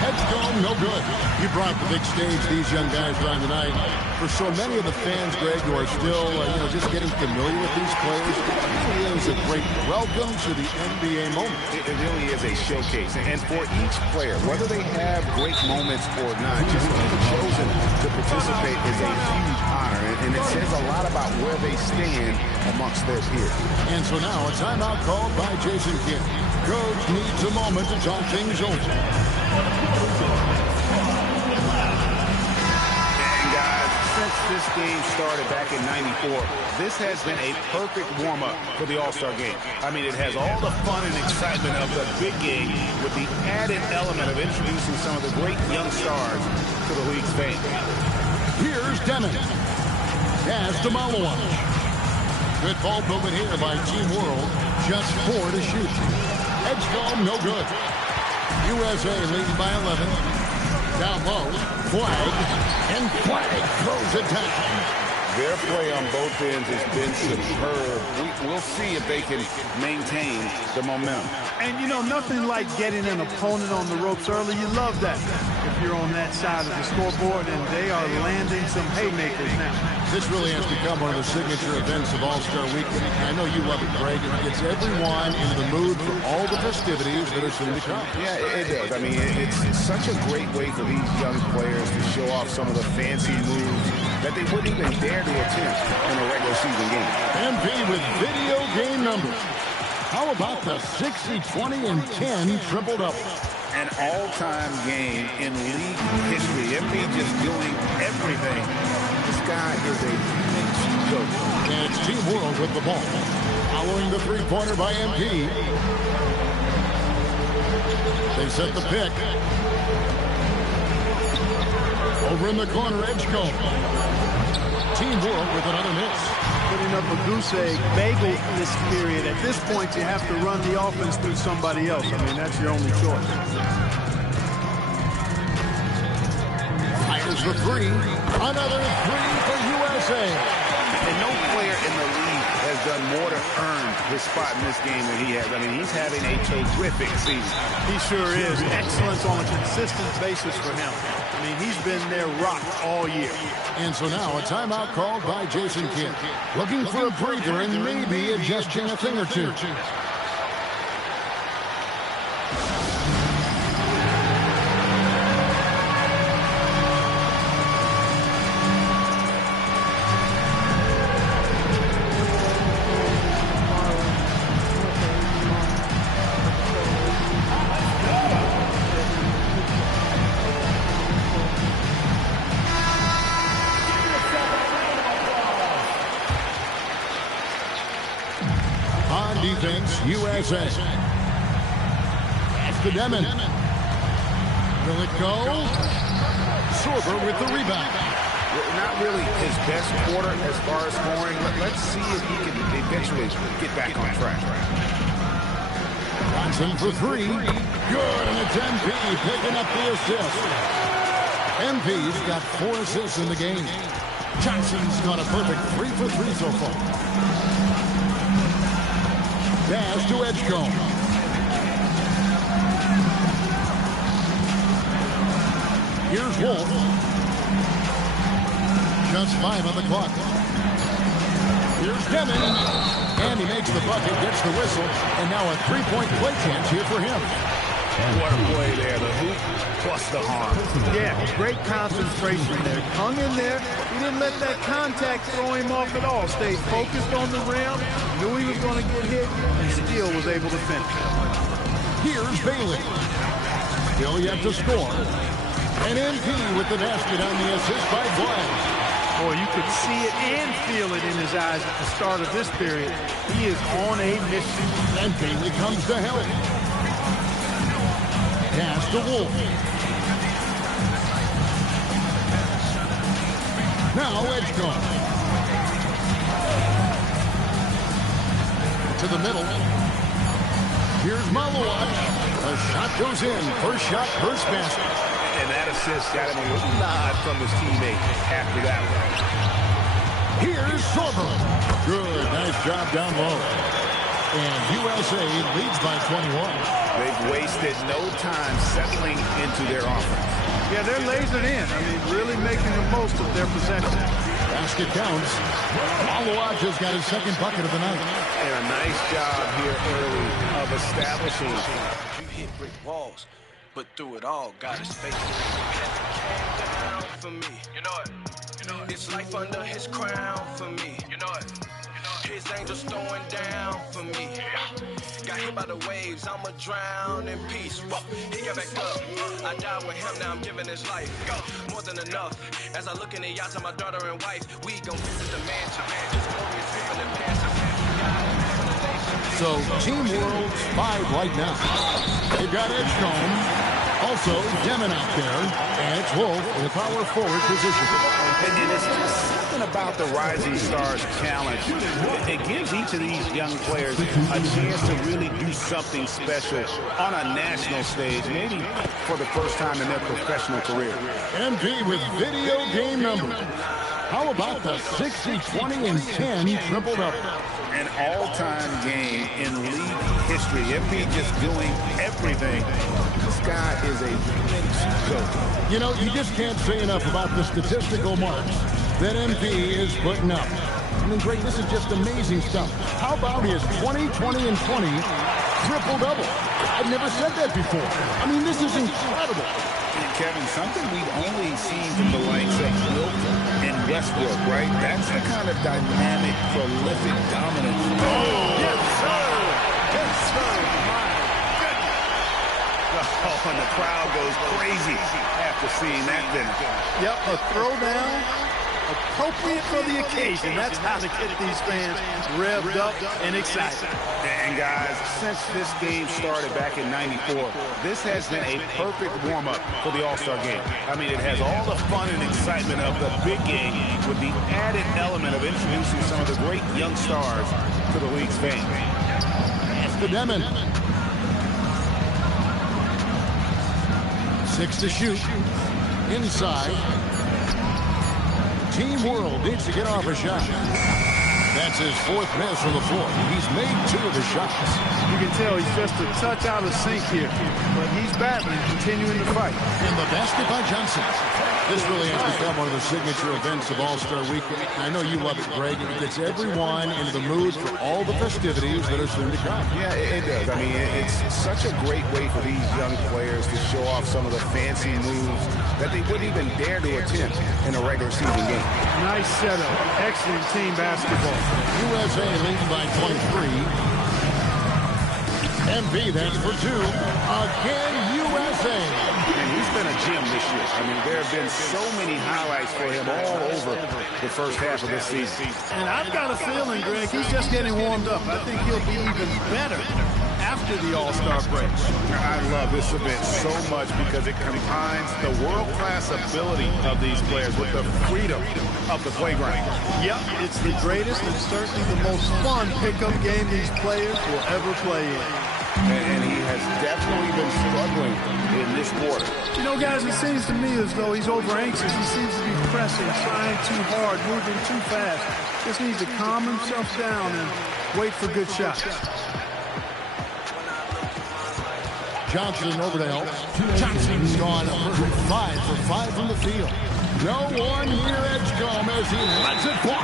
Edgecombe, no good. You brought the big stage these young guys run tonight. For so many of the fans, Greg, who are still, just getting familiar with these players, it really is a great welcome to the NBA moment. It really is a showcase. And for each player, whether they have great moments or not, just being chosen to participate is a huge honor. And it says a lot about where they stand amongst their peers. And so now a timeout called by Jason Kidd. Coach needs a moment to talk things over. Since this game started back in '94, this has been a perfect warm-up for the All-Star game. I mean, it has all the fun and excitement of the big game with the added element of introducing some of the great young stars to the league's fame. Here's Demon. Pass to Malawatch. Good ball movement here by Team World. Just 4 to shoot. Edgecombe, no good. USA leading by 11. Down low, Flag, and Flag throws it down. Their play on both ends has been superb. We'll see if they can maintain the momentum. And, you know, nothing like getting an opponent on the ropes early. You love that if you're on that side of the scoreboard, and they are landing some haymakers now. This really has become one of the signature events of All-Star Weekend. I know you love it, Greg. It gets everyone in the mood for all the festivities that are soon to come. Yeah, it does. I mean, it's such a great way for these young players to show off some of the fancy moves that they wouldn't even dare to attempt in a regular season game. MP with video game numbers. How about the 60, 20, and 10 triple-double? An all-time game in league history. MP just doing everything. This guy is a joke. And it's Team World with the ball. Following the three-pointer by MP. They set the pick. Over in the corner, Edgecombe. Team World with another miss. Putting up a goose egg bagel this period. At this point, you have to run the offense through somebody else. I mean, that's your only choice. Fires the three. Another three for USA. And no player in the league has done more to earn his spot in this game than he has. I mean, he's having a terrific season. He sure is. Excellence on a consistent basis for him. I mean, he's been there rocked all year. And so now a timeout called by Jason Kidd. Looking for a breather and maybe adjusting a thing or two. Defense, USA. Pass to Demon. Will it go? Sorber with the rebound. Not really his best quarter as far as scoring. Let's see if he can eventually get back on track. Johnson for three. Good, and it's MP picking up the assist. MP's got 4 assists in the game. Johnson's got a perfect 3 for 3 so far. Pass to Edgecombe. Here's Wolf. Just 5 on the clock. Here's Demon. And he makes the bucket, gets the whistle, and now a 3-point play chance here for him. What a play there, the hoop plus the harm. Yeah, great concentration there. Hung in there. He didn't let that contact throw him off at all. Stayed focused on the rim, knew he was going to get hit, and still was able to finish. Here's Bailey. Still yet to score. And MP with the basket on the assist by Flag. Boy, you could see it and feel it in his eyes at the start of this period. He is on a mission. And Bailey comes to help. Pass to Wolf. Now Edgecombe. To the middle. Here's Malawat. A shot goes in. First shot, first basket. And that assist got him a little nod from his teammate after that one. Here's Sorber. Good, nice job down low. And USA leads by 21. They've wasted no time settling into their offense. Yeah, they're lasered in. I mean, really making the most of their possession. Basket counts. Malawat has got his second bucket of the night. And a nice job here early of establishing. You hit brick walls, but through it all, God is faithful. Down for me. You know it. It's life under his crown for me. You know it. His angels throwing down for me. Got hit by the waves, I'ma drown in peace. He got back up. I died with him, now I'm giving his life. More than enough. As I look in the eyes of my daughter and wife, we gon' visit the mansion. His glory is ripping the pants. So Team World's 5 right now. They've got Edgecombe. also Demon out there, and it's Wolf in the power forward position. And it's just something about the Rising Stars Challenge. It gives each of these young players a chance to really do something special on a national stage, maybe for the first time in their professional career. MP with video game numbers. How about the 60, 20, and 10 triple-double? An all-time game in league history. MP just doing everything. This guy is a vintage goat. You know, you just can't say enough about the statistical marks that MP is putting up. I mean, Greg, this is just amazing stuff. How about his 20, 20, and 20 triple-double? I've never said that before. I mean, this is incredible. And Kevin, something we've only seen from the likes of Wilt and Westbrook, right? That's the kind of dynamic, prolific dominance. Oh, yes, sir. Yes, sir. My goodness. Oh, and the crowd goes crazy after seeing that finish. Yep, a throwdown. Appropriate for the occasion. That's how to get these fans revved up and excited. And guys, since this game started back in '94, this has been a perfect warm-up for the All-Star game. I mean, it has all the fun and excitement of the big game with the added element of introducing some of the great young stars to the league's fans. That's the Demon. 6 to shoot. Inside. Team World needs to get off a shot. That's his 4th miss from the floor. He's made 2 of his shots. You can tell he's just a touch out of sync here, but he's battling, continuing to fight. And the basket by Johnson. This really has become one of the signature events of All-Star Weekend. I know you love it, Greg. It gets everyone into the mood for all the festivities that are soon to come. Yeah, it does. I mean, it's such a great way for these young players to show off some of the fancy moves that they wouldn't even dare to attempt in a regular season game. Nice setup. Excellent team basketball. USA leads by 23. MP, that's for 2. Again, USA. And he's been a gem this year. I mean, there have been so many highlights for him all over the first half of this season. And I've got a feeling, Greg, he's just getting warmed up. I think he'll be even better after the All-Star break. I love this event so much because it combines the world-class ability of these players with the freedom of the playground. Yep, it's the greatest and certainly the most fun pickup game these players will ever play in. And he has definitely been struggling in this quarter. You know, guys, it seems to me as though he's over-anxious. He seems to be pressing, trying too hard, moving too fast. Just needs to calm himself down and wait for good shots. Johnson over to help. Johnson's gone a perfect 5 for 5 from the field. No one near Edgecombe as he lets it fly.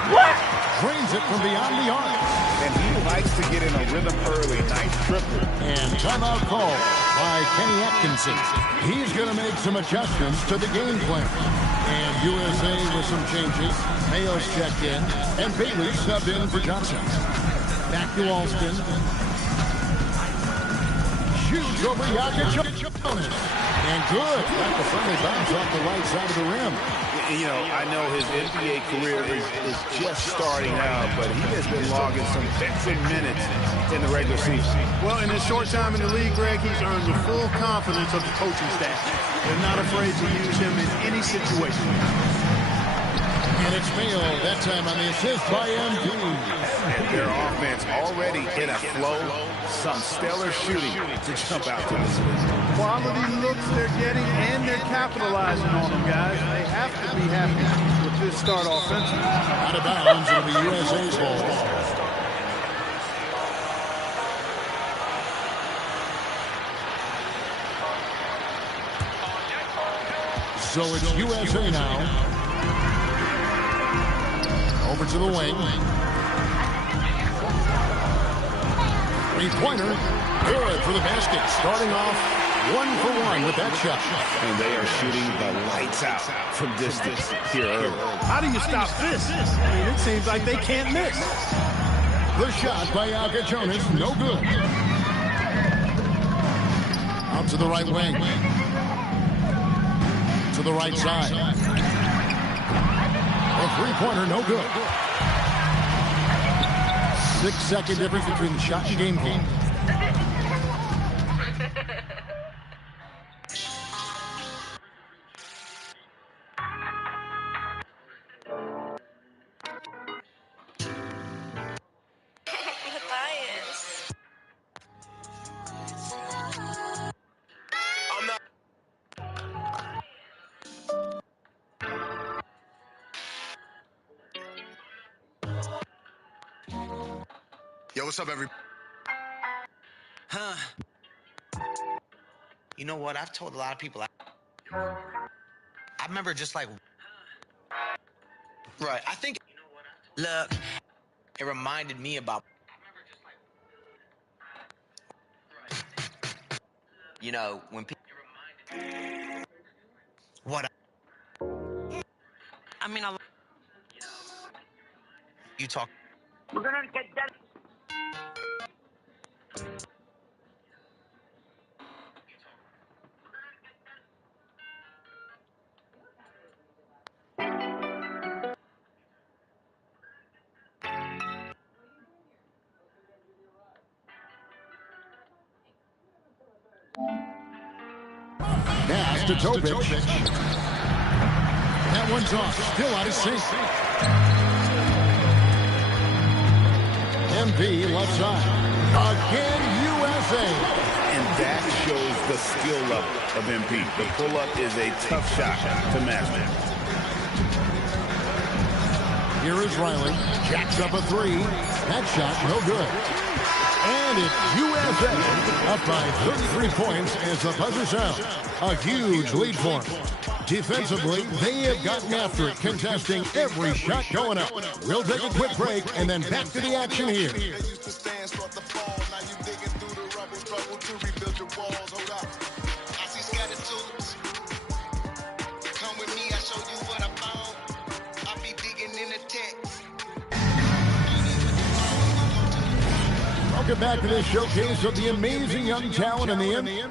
Drains it from beyond the arc. And he likes to get in a rhythm early. Nice triple. And timeout call by Kenny Atkinson. He's going to make some adjustments to the game plan. And USA with some changes. Mayo's checked in. And Bailey subbed in for Johnson. Back to Alston. Shoots over Jokic. And good. Got the friendly bounce off the right side of the rim. You know, I know his NBA career is just starting out, but he has been logging some veteran minutes in the regular season. Well, in his short time in the league, Greg, he's earned the full confidence of the coaching staff. They're not afraid to use him in any situation. And it's Mayo, that time on the assist by MP. And their offense already in a flow. Some stellar shooting to jump out to this list. Quality looks they're getting, and they're capitalizing on them, guys. They have to be happy with this start offensively. Out of bounds, it'll be USA's ball. So it's USA now. Over to the wing. Three-pointer. Good for the basket. Starting off 1 for 1 with that shot. And they are shooting the lights out from distance here early. How do you stop this? I mean, it seems like they can't miss. The shot by Jonas, no good. Out to the right wing. To the right side. A three-pointer, no good. 6-second difference between the shot and game clock. Yo, what's up, everybody? Huh. You know what? I've told a lot of people. I remember just like. Right. I think. Look, it reminded me about. You know, when people. What? I mean, you talk. We're gonna get that. Pass to Topic. That one's off. Still out of sync. MP left side. Again, USA. And that shows the skill level of MP. The pull-up is a tough shot to master. Here is Riley. Jacks up a three. That shot, no good. And it's USA up by 33 points as the buzzer sounds. A huge lead for them. Defensively, they have gotten after it, contesting every shot going up. We'll take a quick break and then back to the action here. Welcome back to this showcase of the amazing young talent in the NBA.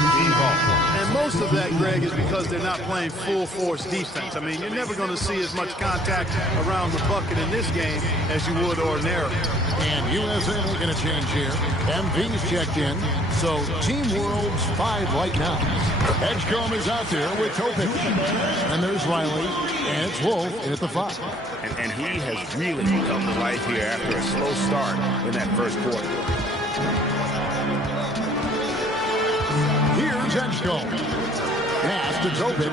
And most of that, Greg, is because they're not playing full-force defense. I mean, you're never going to see as much contact around the bucket in this game as you would ordinarily. And USA making a change here. MV's checked in, so Team World's 5 right now. Edgecombe is out there with Topic. And there's Riley, and it's Wolf at the 5. And he has really come to life here after a slow start in that first quarter. Here's Edgecombe. Pass to Topic.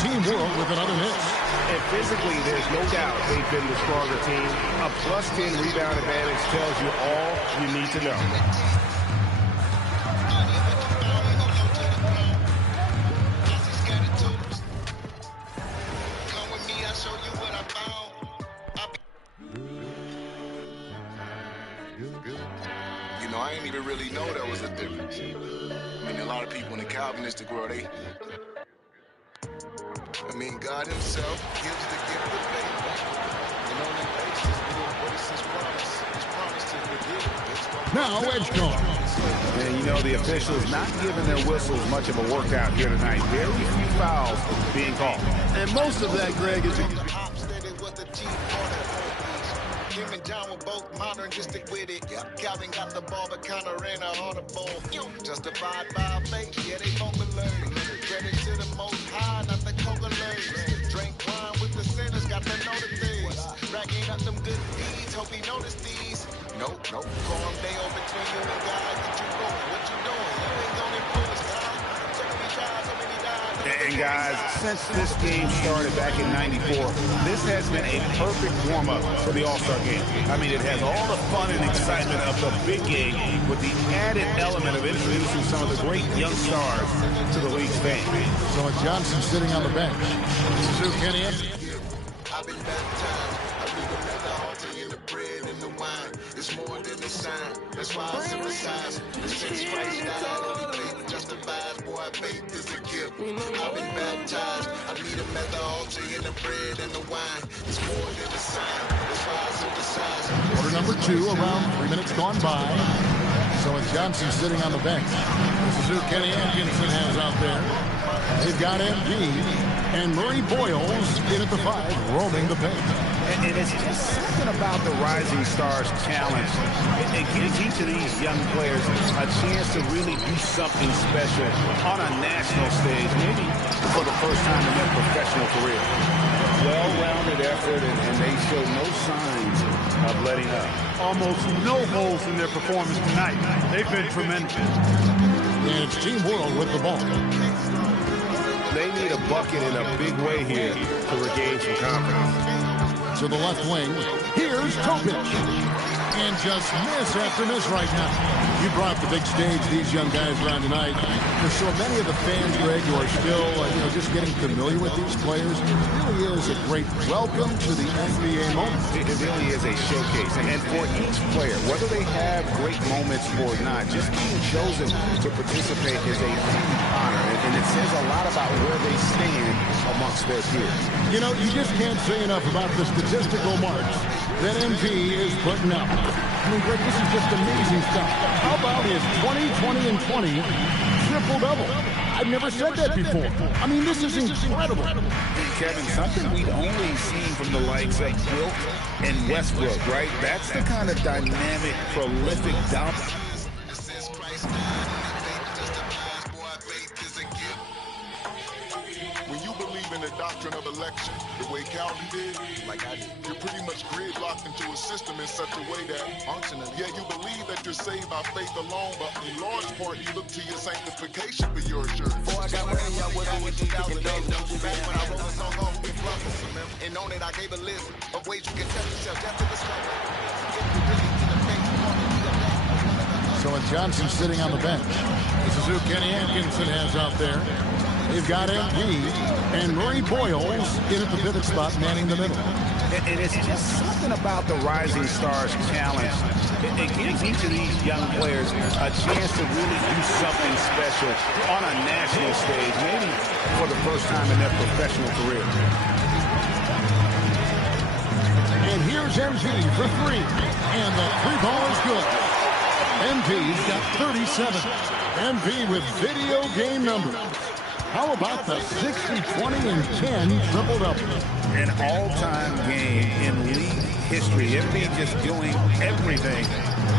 Team World with another miss. And physically, there's no doubt they've been the stronger team. A +10 rebound advantage tells you all you need to know. You know, I didn't even really know there was a difference. I mean, a lot of people in the Calvinistic world, God himself gives the gift of faith. And on that basis, what is his promise? His promise to reveal. Now, Edgecombe. And you know, the officials not giving their whistles much of a workout here tonight. Very few fouls being called. And most of that, Greg, is Kim and John were both modernistic with it. Calvin got the ball, but kinda ran a harder ball. Justified by faith, yeah, they both learn. Credit to the Most High, not the Coca-Colas. Drink wine with the sinners, got to know the things. Racking up them good deeds, hope he noticed these. Nope. Calm Dale between you and God. Get you going, what you doing? You ain't gonna influence God. So many tries, so many died. And guys, since this game started back in '94, this has been a perfect warm-up for the All-Star game. I mean, it has all the fun and excitement of the big game with the added element of introducing some of the great young stars to the league's fame. So with Johnson sitting on the bench, this is who Kenny is. I've been baptized. I read the methodology in the bread and the wine. It's more than a sign. That's why I sympathize. Since Christ died, only faith justifies. Boy, faith is a gift. I've been baptized. I need a methodology in the bread and the wine. It's more than a sign. That's why I sympathize. Quarter number 2, around 3 minutes gone by. So with Johnson sitting on the bench, this is who Kenny Atkinson has out there. They've got MP and Murray Boyles in at the 5, roaming the paint. And it's just something about the Rising Stars challenge. It gives each of these young players a chance to really do something special on a national stage, maybe for the first time in their professional career. Well-rounded effort, and they show no signs of letting up. Almost no holes in their performance tonight. They've been tremendous. And it's Team World with the ball. They need a bucket in a big way here to regain some confidence. To the left wing, here's Topic. And just miss after miss right now. You brought the big stage these young guys around tonight. For so many of the fans, Greg, who are still just getting familiar with these players, it really is a great welcome to the NBA moment. It really is a showcase. And for each player, whether they have great moments or not, just being chosen to participate is a huge honor. And it says a lot about where they stand amongst their peers. You know, you just can't say enough about the statistical marks that MP is putting up. I mean, Greg, this is just amazing stuff. How about his 20, 20, and 20 triple-double? I've never said that before. I mean, this is incredible. Kevin, something we'd only seen from the likes of Wilt and Westbrook, right? That's the kind of dynamic, prolific dump. When you believe in the doctrine of election, the way Calvin did, like I did, you're pretty much gridlocked into a system in such a way that functionally, yeah, you believe that you're saved by faith alone, but in large part, you look to your sanctification for your assurance. Before I got money, I was only 2,000 days. Back when I wrote a song on Who Can Fluffer, and on it I gave a list of ways you can test yourself after the struggle. So with Johnson sitting on the bench, this is who Kenny Atkinson has out there. They've got MP and Murray Boyles in at the pivot spot, manning the middle. And it's just something about the Rising Stars Challenge. It gives each of these young players a chance to really do something special on a national stage, maybe for the first time in their professional career. And here's MP for three. And the three ball is good. MP's got 37. MP with video game numbers. How about the 60, 20, and 10 triple-double? An all-time game in league history. MP just doing everything.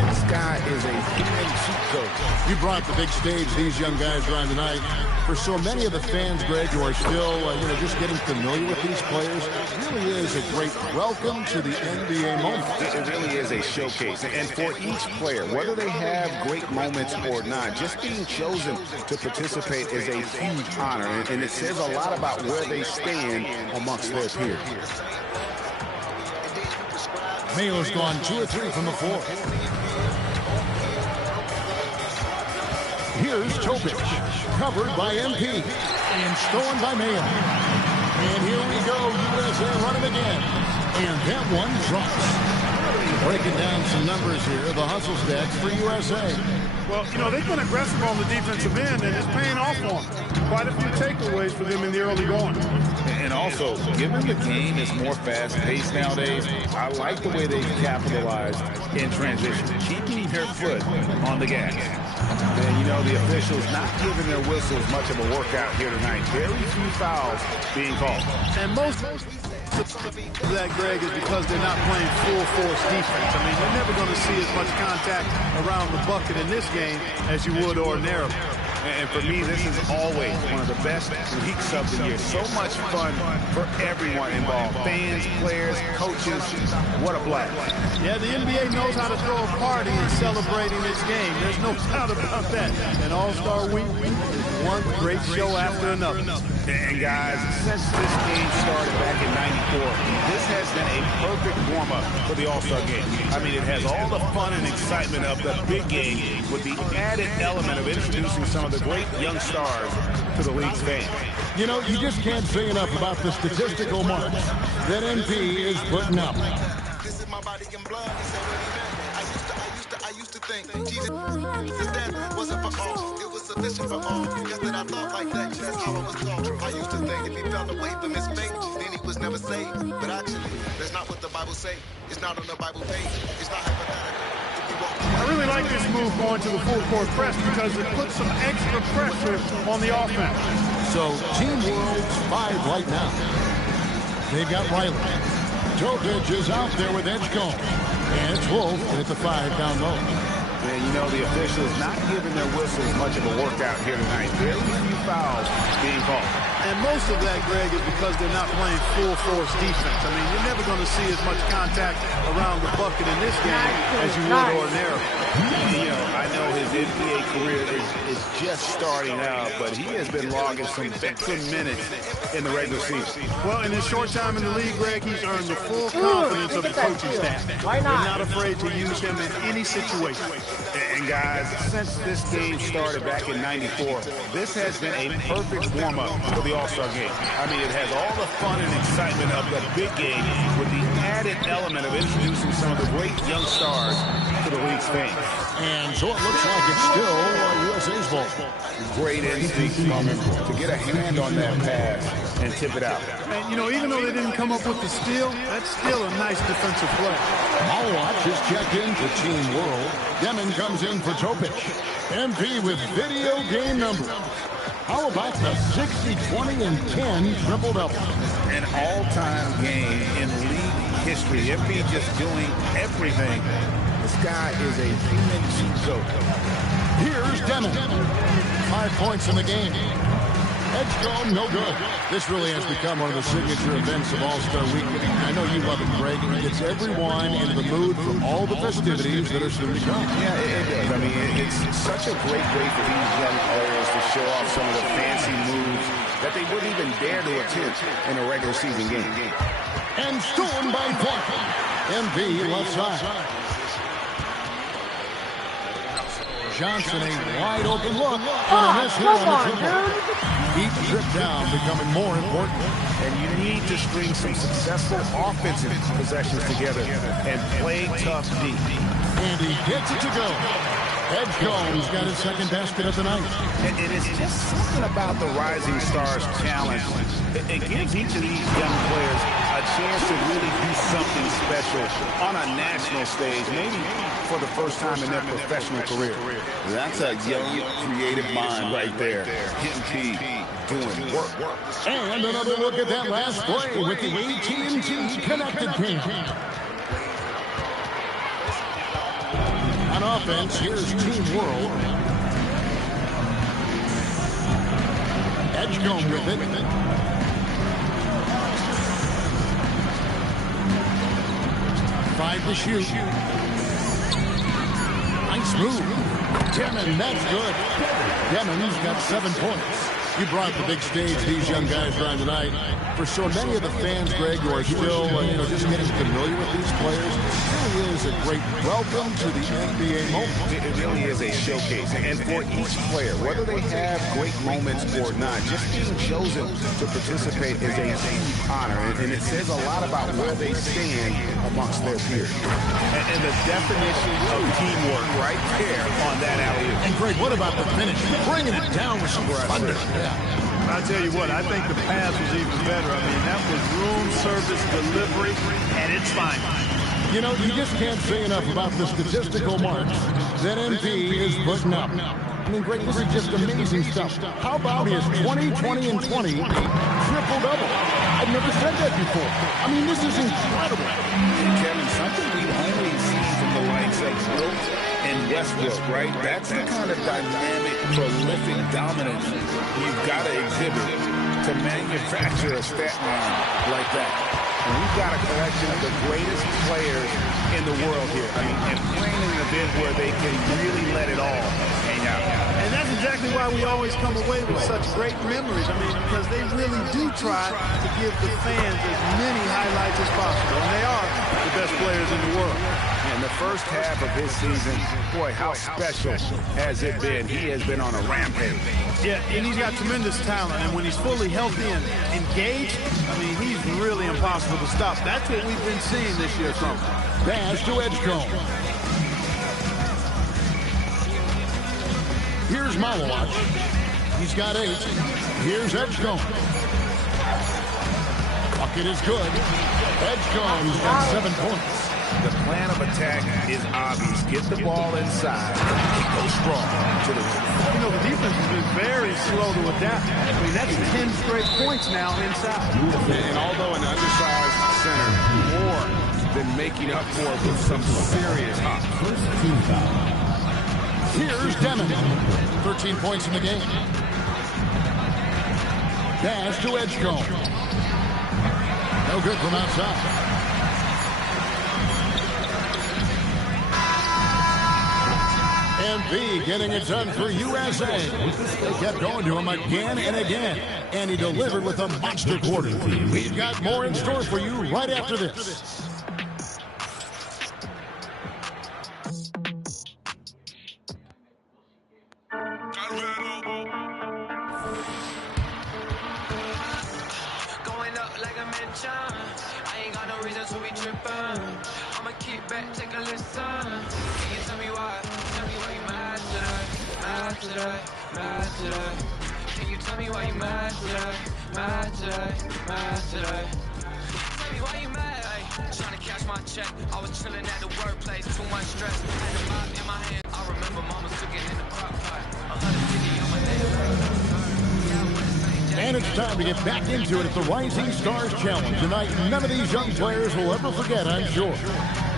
This guy is a human cheat code. You brought the big stage these young guys around tonight. For so many of the fans, Greg, who are still, just getting familiar with these players, it really is a great welcome to the NBA moment. It really is a showcase. And for each player, whether they have great moments or not, just being chosen to participate is a huge honor. And it says a lot about where they stand amongst their peers. Mayo's gone 2 or 3 from the floor. Here's Topic, covered by MP, and stolen by Mayo. And here we go, USA running again. And that one drops. Breaking down some numbers here, the hustle stats for USA. Well, they've been aggressive on the defensive end, and it's paying off for them. Quite a few takeaways for them in the early going. And also, given the game is more fast-paced nowadays, I like the way they've capitalized in transition, keeping their foot on the gas. And, the officials not giving their whistles much of a workout here tonight. Very few fouls being called. And most of that, Greg, is because they're not playing full-force defense. I mean, you're never going to see as much contact around the bucket in this game as you would ordinarily. And for me, this is always one of the best weeks of the year. So much fun for everyone involved. Fans, players, coaches. What a blast. Yeah, the NBA knows how to throw a party in celebrating this game. There's no doubt about that. And All-Star Week is one great show after another. And guys, since this game started back in '94, this has been a perfect warm-up for the All-Star game. I mean, it has all the fun and excitement of the big game with the added element of introducing some of the great young stars to the league's fans. You just can't say enough about the statistical marks that MP is putting up. This is my body and blood. I used to think Jesus' death wasn't for all. It was sufficient for all. Just that I thought like that. That's how I was taught. I used to think if he fell away from his faith, then he was never saved. But actually, that's not what the Bible says. It's not on the Bible page. It's not hypothetical. I really like this move going to the full court press because it puts some extra pressure on the offense. So Team World's 5 right now. They've got Riley. Topic is out there with Edgecombe. And it's Wolf at the 5 down low. And, you know, the officials not giving their whistles much of a workout here tonight. Very few fouls being called. And most of that, Greg, is because they're not playing full-force defense. I mean, you're never going to see as much contact around the bucket in this game as you would ordinarily. You know, I know his NBA career is just starting out, but he has been logging some veteran minutes in the regular season. Well, in his short time in the league, Greg, he's earned the full confidence of the coaching staff. They're not afraid to use him in any situation. And guys, since this game started back in '94, this has been a perfect warm-up for the All-Star game. I mean, it has all the fun and excitement of the big game with the added element of introducing some of the great young stars to the league's fame. And so it looks like it's still USA's ball. Great instinct from him to get a hand on that pass and tip it out. And, you know, even though they didn't come up with the steal, that's still a nice defensive play. Malwatch is checked in for Team World. Demon comes in for Topic. MP with video game number. How about the 60, 20, and 10 triple-double? An all-time game in league history. MP just doing everything. This guy is a human cheat code. Here's Demon. 5 points in the game. Edgecombe, no good. This really has become one of the signature events of All-Star Weekend. I know you love it, Greg. It gets everyone into the mood for all the festivities that are soon to come. Yeah, it does. I mean, it's such a great way for these young players to show off some of the fancy moves that they wouldn't even dare to attempt in a regular season game. And stolen by Clark. MP left side. Johnson, a wide open look, and a miss here on the triple. Each trip down becoming more important. And you need to string some successful offensive possessions together and play tough D. And he gets it to go. Edgecomb's got his second basket of the night. And it's just something about the Rising Stars challenge. It gives each of these young players a chance to really do something special on a national stage, maybe for the first time in their professional career. That's a young, creative mind right there. MP doing work. And another look at that last play with the AT&T connected pin. On offense, here's Team World. Edgecombe with it. Five to shoot. Nice move. Demon, that's good. Demon's got 7 points. You brought the big stage these young guys around tonight. For so many of the fans, Greg, who are still, just getting familiar with these players, it really is a great welcome to the NBA moment. It really is a showcase. And for each player, whether they have great moments or not, just being chosen to participate is a huge honor. And it says a lot about where they stand amongst their peers. And the definition of teamwork right there on that alley-oop. And Greg, what about the finish? Bringing it down with some thunder. I tell you what, I think the pass was even better. I mean, that was room service delivery, and it's fine. You know, you just can't say enough about the statistical marks that MP is putting up. I mean, Greg, this is just amazing stuff. How about his 20, 20, and 20 triple-double? I've never said that before. I mean, this is incredible. Kevin, something we've only seen from the likes of Wilt and Westbrook, right? That's the kind of dynamic, prolific dominance you've got to exhibit to manufacture a stat line like that. And we've got a collection of the greatest players in the world here. I mean, and playing in an event where they can really let it all hang out. And that's exactly why we always come away with such great memories. I mean, because they really do try to give the fans as many highlights as possible. And they are the best players in the world. In the first half of his season, boy, how special has it been? He has been on a rampage. Yeah, and he's got tremendous talent. And when he's fully healthy and engaged, I mean, he's really impossible to stop. That's what we've been seeing this year from him. Pass to Edgecombe. Here's Malawatch. He's got 8. Here's Edgecombe. Bucket is good. Edgecombe's got 7 points. The plan of attack is obvious. Get the ball inside and go strong to the rim. You know, the defense has been very slow to adapt. I mean, that's 10 straight points now inside. And although an undersized center, more than making up for it with some serious hops. First team foul. Here's Demon. 13 points in the game. Pass to Edgecombe. No good from outside. Nb getting it done for USA. They kept going to him again and again, and he delivered with a monster quarter. We've got more in store for you right after this. Going up like a mention. I ain't got no reason to be tripping. I'ma keep back, take a listen. Can you tell me why? Tell me why you mad today? Mad today? Mad today? Can you tell me why you mad today? Mad today? Mad today? Tell me why you mad? Trying to cash my check. I was chilling at the workplace, too much stress. Had a vibe in my hand. I remember mama cooking in the crock pot. 150 on my name. And it's time to get back into it at the Rising Stars Challenge. Tonight, none of these young players will ever forget, I'm sure.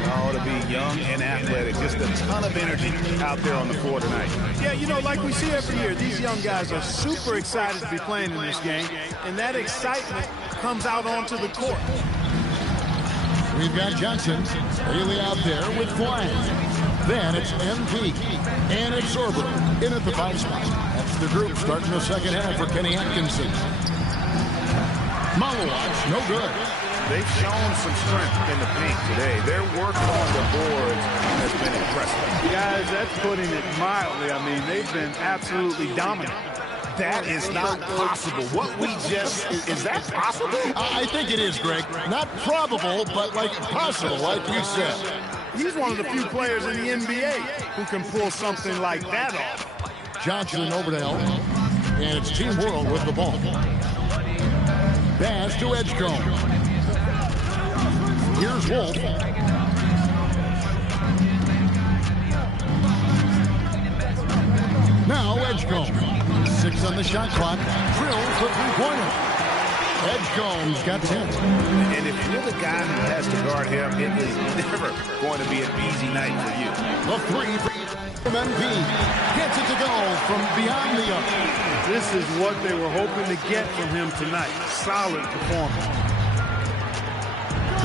Oh, to be young and athletic. Just a ton of energy out there on the floor tonight. Yeah, you know, like we see every year, these young guys are super excited to be playing in this game, and that excitement comes out onto the court. We've got Johnson, Bailey out there with Flag. Then it's MP, and it's Sorber in at the 5 spot. That's the group starting the second half for Kenny Atkinson. Malawatch, no good. They've shown some strength in the paint today. Their work on the boards has been impressive. Guys, that's putting it mildly. I mean, they've been absolutely dominant. That is not possible. What we just, is that possible? I think it is, Greg. Not probable, but like possible, like you said. He's one of the few players in the NBA who can pull something like that off. Johnson over to help. And it's Team World with the ball. Pass to Edgecombe. Here's Wolf. Now Edgecombe. 6 on the shot clock. Drill for three-pointer. Edgecombe's got 10. And if you're the guy who has to guard him, it is never going to be an easy night for you. The three from MP. Gets it to go from beyond the arc. This is what they were hoping to get from him tonight. Solid performance.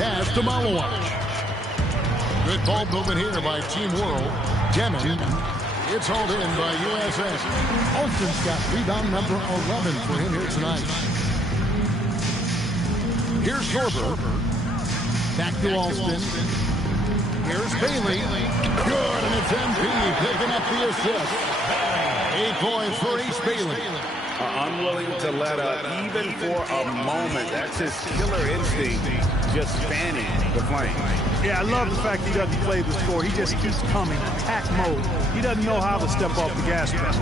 Pass to Malawatch. Good ball movement here by Team World. Demon. It's hauled in by USA. Alston's got rebound number 11 for him here tonight. Here's Sorber. Back to Alston. Here's Bailey. Good, and it's MP picking up the assist. 8 points for Ace Bailey. Unwilling to let up even for a moment. That's his killer instinct, just fanning the flame. Yeah, I love the fact he doesn't play the score. He just keeps coming, attack mode. He doesn't know how to step off the gas pedal.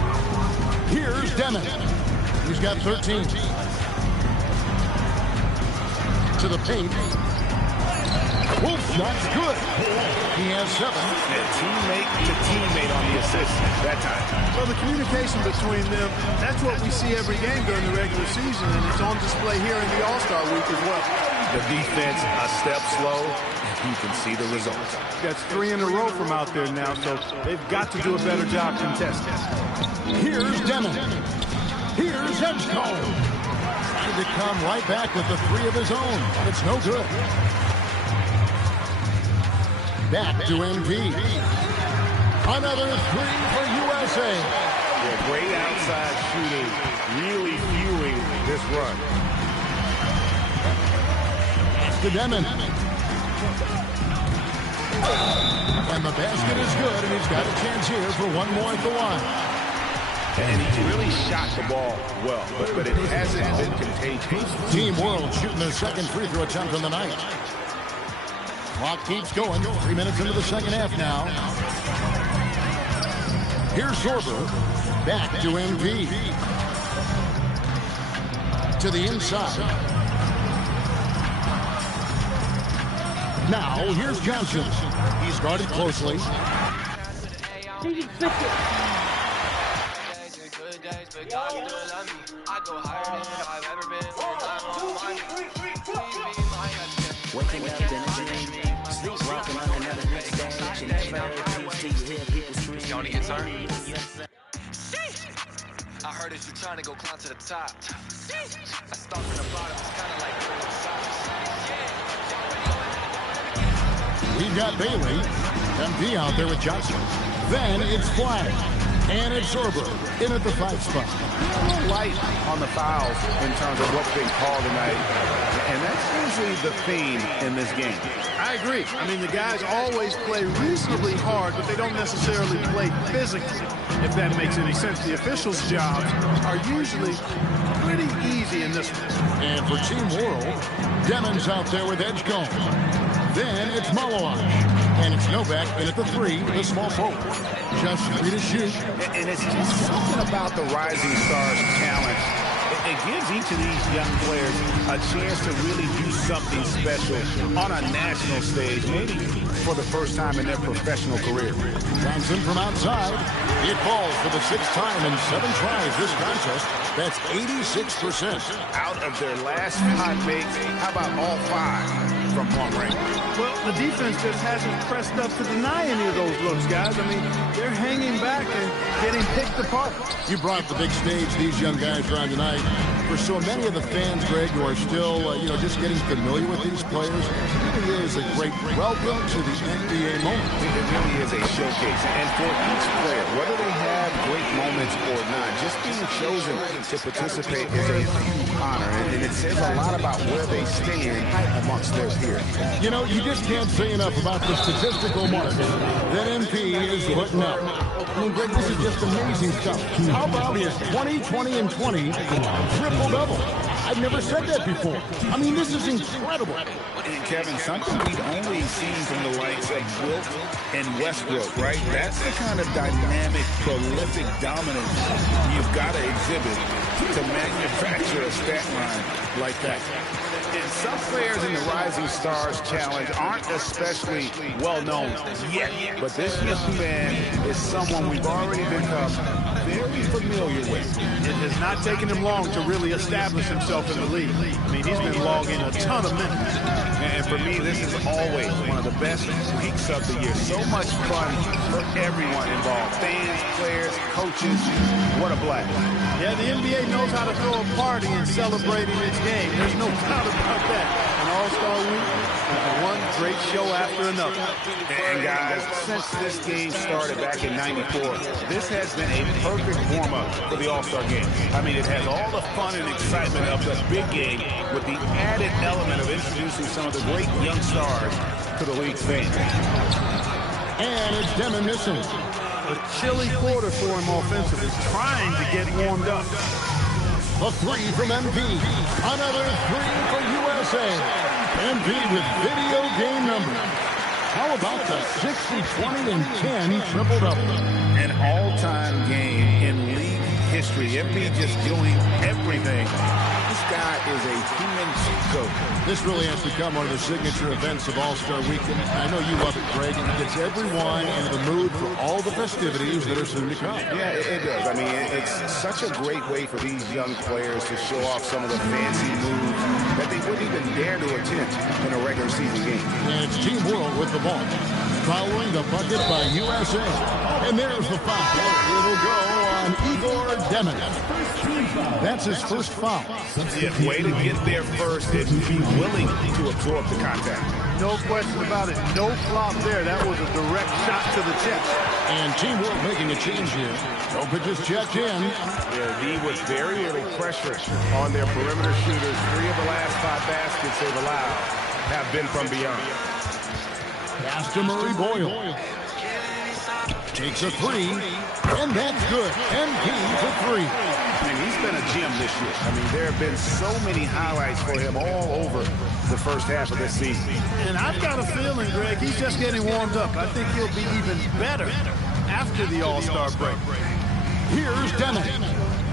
Here's Demon. He's got 13. To the paint. Wolf shot's good. He has 7. And teammate to teammate on the assist that time. So the communication between them, that's what we see every game during the regular season, and it's on display here in the All-Star week as well. The defense a step slow, you can see the results. That's 3 in a row from out there now, so they've got to do a better job contesting. Here's Demon. Here's Edgecombe. Trying to come right back with the 3 of his own, but it's no good. Back to MP. Another 3 for USA. Yeah, great outside shooting, really fueling this run. Pass to Demon. And the basket is good, and he's got a chance here for one more at the line. And he's really shot the ball well, but it hasn't been contagious. Team World shooting their second free throw attempt on the night. Clock keeps going. 3 minutes into the second half now. Here's Sorber. Back to MP. To the inside. Now, here's Johnson. He's guarded closely. Waking up in a dream, sleepwalking on another big stage, and everybody keeps You want to get started? I heard if you're trying to go climb to the top. I start from the bottom, it's kind of like building socks. We've got Bailey. MP out there with Johnson. Then it's Flag. And it's Sorber in at the 5 spot. A little light on the fouls in terms of what's been called tonight. And that's usually the theme in this game. I agree. I mean, the guys always play reasonably hard, but they don't necessarily play physically, if that makes any sense. The officials' jobs are usually pretty easy in this one. And for Team World, Demon's out there with Edgecombe. Then it's Malawaj. And it's Novak in at the 3, the small forward. Just 3 to shoot. And it's just something about the Rising Stars talent. It gives each of these young players a chance to really do something special on a national stage, maybe for the first time in their professional career. Johnson from outside. It falls for the 6th time in 7 tries this contest. That's 86%. Out of their last 5 makes, how about all 5 from long range? Well, the defense just hasn't pressed up to deny any of those looks, guys. I mean, they're hanging back and getting picked apart. You brought the big stage these young guys are on tonight. For so many of the fans, Greg, who are still, just getting familiar with these players, it really is a great welcome to the NBA moment. It really is a showcase. And for each player, whether they have great moments or not, just being chosen to participate is a huge honor. And it says a lot about where they stand amongst their peers. You know, you just can't say enough about the statistical marks that MP is putting up. I mean, Greg, this is just amazing stuff. How about his 20, 20, and 20 triple-double? I've never said that before. I mean, this is incredible. And Kevin, something we've only seen from the likes of Wilt and Westbrook, right? That's the kind of dynamic, prolific dominance you've got to exhibit to manufacture a stat line like that. And some players in the Rising Stars Challenge aren't especially well-known yet, but this young man is someone we've already become very familiar with. It has not taken him long to really establish himself in the league. I mean, he's been logging a ton of minutes. And for me, this is always one of the best weeks of the year. So much fun for everyone involved. Fans, players, coaches. What a blast. Yeah, the NBA knows how to throw a party in celebrating its game. There's no doubt about that. An All-Star week is one great show after another. And guys, since this game started back in '94, this has been a perfect warm-up for the All-Star game. I mean, it has all the fun and excitement of the big game with the added element of introducing some of the great young stars to the league's fans. And it's Demon missing. A chilly quarter for him offensively, trying to get warmed up. A 3 from MP. Another 3 for USA. MP with video game numbers. How about the 60, 20, and 10 triple-double? An all-time game in league history. MP just doing everything. This guy is a human cheat code. This really has become one of the signature events of All-Star Weekend. I know you love it, Greg, and it gets everyone into the mood for all the festivities that are soon to come. Yeah, it does. I mean, it's such a great way for these young players to show off some of the fancy moves that they wouldn't even dare to attempt in a regular season game. And it's Team World with the ball. Following the bucket by USA. And there's the foul. It'll go on Igor Demon. That's his first foul. Yeah, way to get there first and be willing to absorb the contact. No question about it. No flop there. That was a direct shot to the chest. And Team World making a change here. Jokic just checked in. Yeah, he was very early pressure on their perimeter shooters. 3 of the last 5 baskets they've allowed have been from beyond. Pass to Murray Boyle. Takes a 3, and that's good. MP for 3. And he's been a gem this year. I mean, there have been so many highlights for him all over the first half of this season. And I've got a feeling, Greg, he's just getting warmed up. I think he'll be even better after the All-Star break. Here's Demon.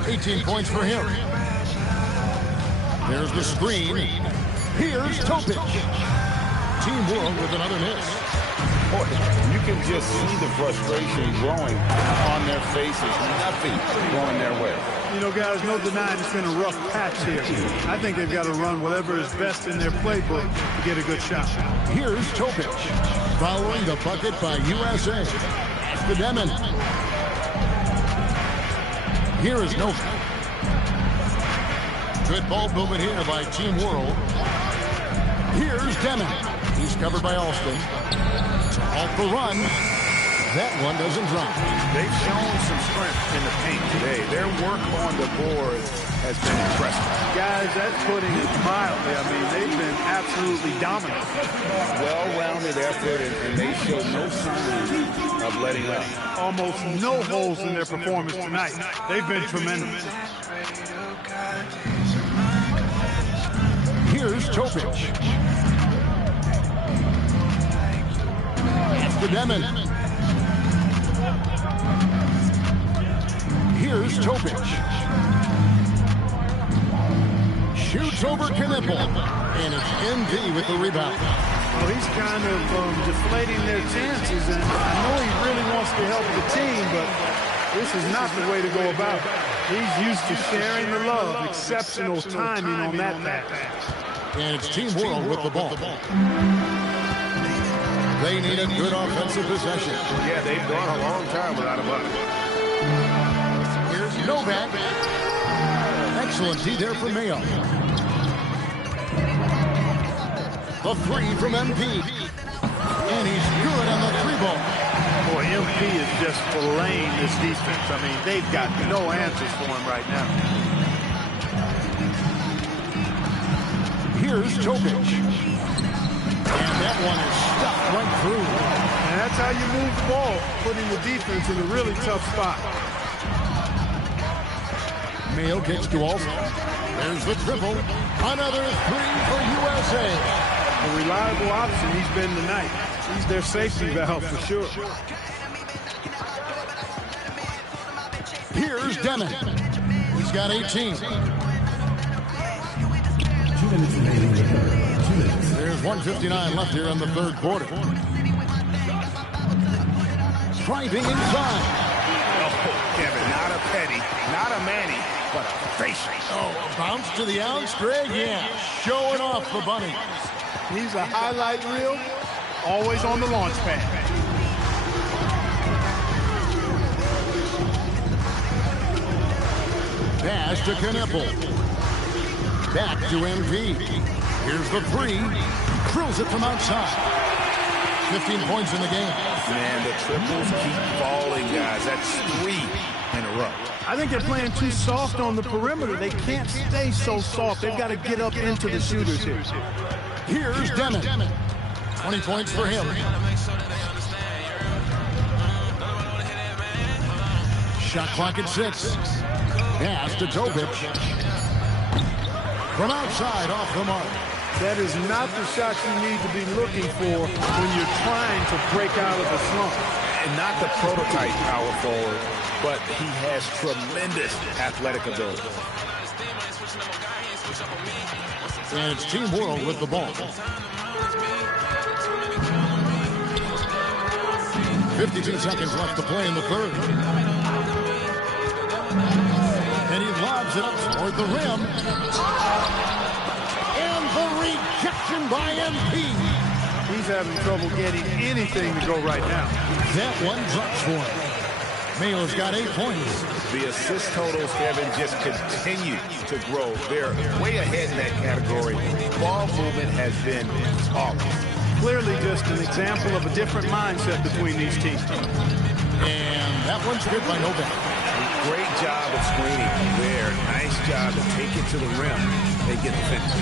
18 points for him. There's the screen. Here's Topic. Team World with another miss. Boy, you can just see the frustration growing on their faces. Nothing going their way. You know, guys, no denying it's been a rough patch here. I think they've got to run whatever is best in their playbook to get a good shot. Here's Topic. Following the bucket by USA. to Demon. Here is Novak. Good ball movement here by Team World. Here's Demon. He's covered by Alston. Off the run. That one doesn't drop. They've shown some strength in the paint today. Their work on the boards has been impressive. Guys, that's putting it mildly. I mean, they've been absolutely dominant. Well-rounded effort, and they show no sign of letting up. Almost no holes in their performance tonight. They've been tremendous. Here's Topic. After Demon. Here's Topic. Shoots over Knipple. And it's NB with the rebound. Well, he's kind of deflating their chances, and I know he really wants to help the team, but this is not the way to go about it. He's used to sharing the love. Exceptional timing on that pass. And it's Team World with the ball. They need a good offensive possession. Yeah, they've gone a long time without a bucket. Here's Novak. Excellent D there for Mayo. The three from MP. And he's good on the three ball. Boy, MP is just filleting this defense. I mean, they've got no answers for him right now. Here's Topic. And that one is stuck right through. And that's how you move the ball, putting the defense in a really tough spot. Mayo gets to Alston. There's the triple. Another three for USA. A reliable option he's been tonight. He's their safety valve for sure. Here's Demon. He's got 18. 2 minutes remaining in the third. 2 minutes. There's 1:59 left here in the third quarter. Driving inside. Oh, Kevin, not a Petty, not a Manny, but a facial. Oh, a bounce to the ounce, Greg? Yeah, showing off the bunny. He's a highlight reel, always on the launch pad. Pass to Knipple. Back to MP. Here's the three. Drills it from outside. 15 points in the game. Man, the triples keep falling, guys. That's 3 in a row. I think they're playing too soft on the perimeter. They can't stay so soft. They've got to get up into the shooters here. Here's Demon. 20 points for him. Shot clock at 6. Pass to Topic. From outside, off the mark. That is not the shot you need to be looking for when you're trying to break out of a slump. And not the prototype power forward, but he has tremendous athletic ability. And it's Team World with the ball. 52 seconds left to play in the third. And he lobs it up toward the rim. And the rejection by MP. He's having trouble getting anything to go right now. That one drops for him. Mayo's got 8 points. The assist totals, Kevin, just continue to grow. They're way ahead in that category. Ball movement has been awesome. Clearly just an example of a different mindset between these teams. And that one's good by Novak. Great job of screening there. Nice job to take it to the rim and get the finish.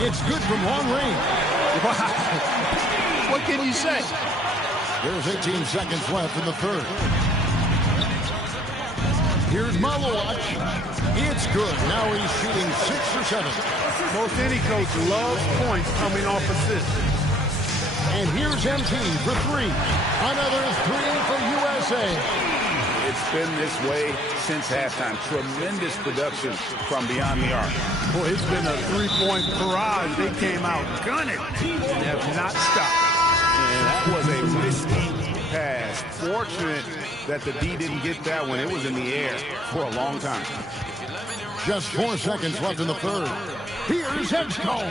It's good from long range. What can you say? There's 18 seconds left in the third. Here's Malowatch. It's good. Now he's shooting 6 or 7. Most any coach loves points coming off assists. And here's MP for 3. Another 3 for USA. It's been this way since halftime. Tremendous production from beyond the arc. Boy, it's been a three-point barrage. They came out gunning and have not stopped. And that was a risky pass. Fortunate that the D didn't get that one. It was in the air for a long time. Just 4 seconds left in the third. Here's Edgecombe.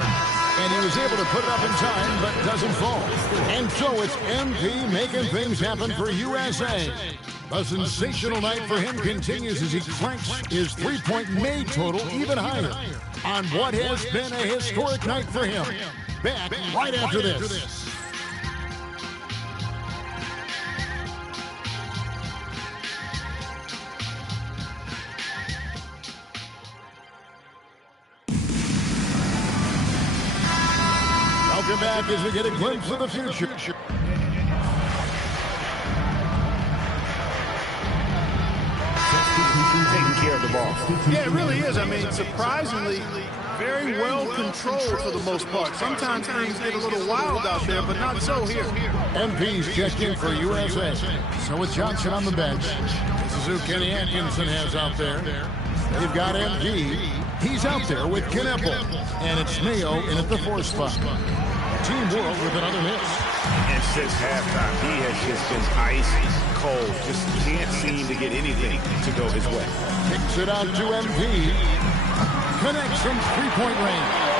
And he was able to put it up in time, but doesn't fall. And so it's MP making things happen for USA. A sensational night for him continues as he cranks his three-point made total even higher on what has been a historic night for him. Back right after this. Welcome back as we get a glimpse of the future. Taking care of the ball. Yeah, it really is. I mean, surprisingly, very well controlled for the most part. Sometimes things get a little wild out there, but not so here. MP's checked in for USA. So with Johnson on the bench, this is who Kenny Atkinson has out there. They've got MP. He's out there with Kneppel. And it's Mayo in at the 4 spot. Team World with another miss. And since halftime, he has just been ice cold. Just can't seem to get anything to go his way. Kicks it out to MP. Connects from three-point range.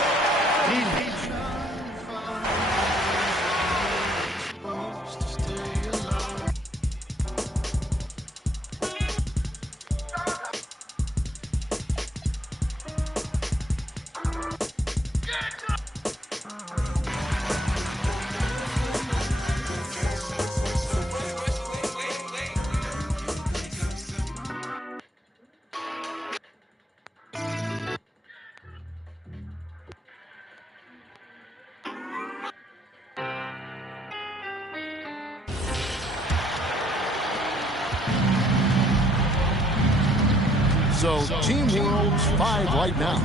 So Team World's 5 right now.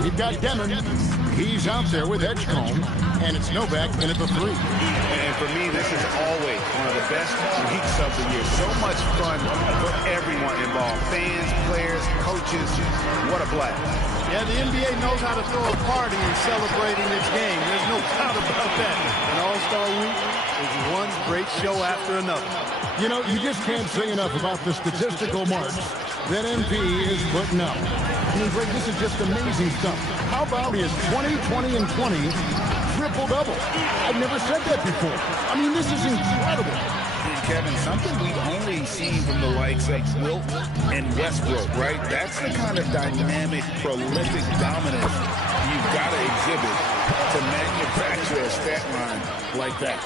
We've got Demon. He's out there with Edgecombe. And it's Novak in at the 3. And for me, this is always one of the best weeks of the year. So much fun for everyone involved. Fans, players, coaches. What a blast. Yeah, the NBA knows how to throw a party in celebrating its game. There's no doubt about that. An All-Star Week is one great show after another. You know, you just can't say enough about the statistical marks that MP is putting up. I mean, Greg, this is just amazing stuff. How about his 20, 20, and 20 triple-double? I've never said that before. I mean, this is incredible. Kevin, something we've only seen from the likes of Wilt and Westbrook, right? That's the kind of dynamic, prolific dominance you've got to exhibit to manufacture a stat line like that.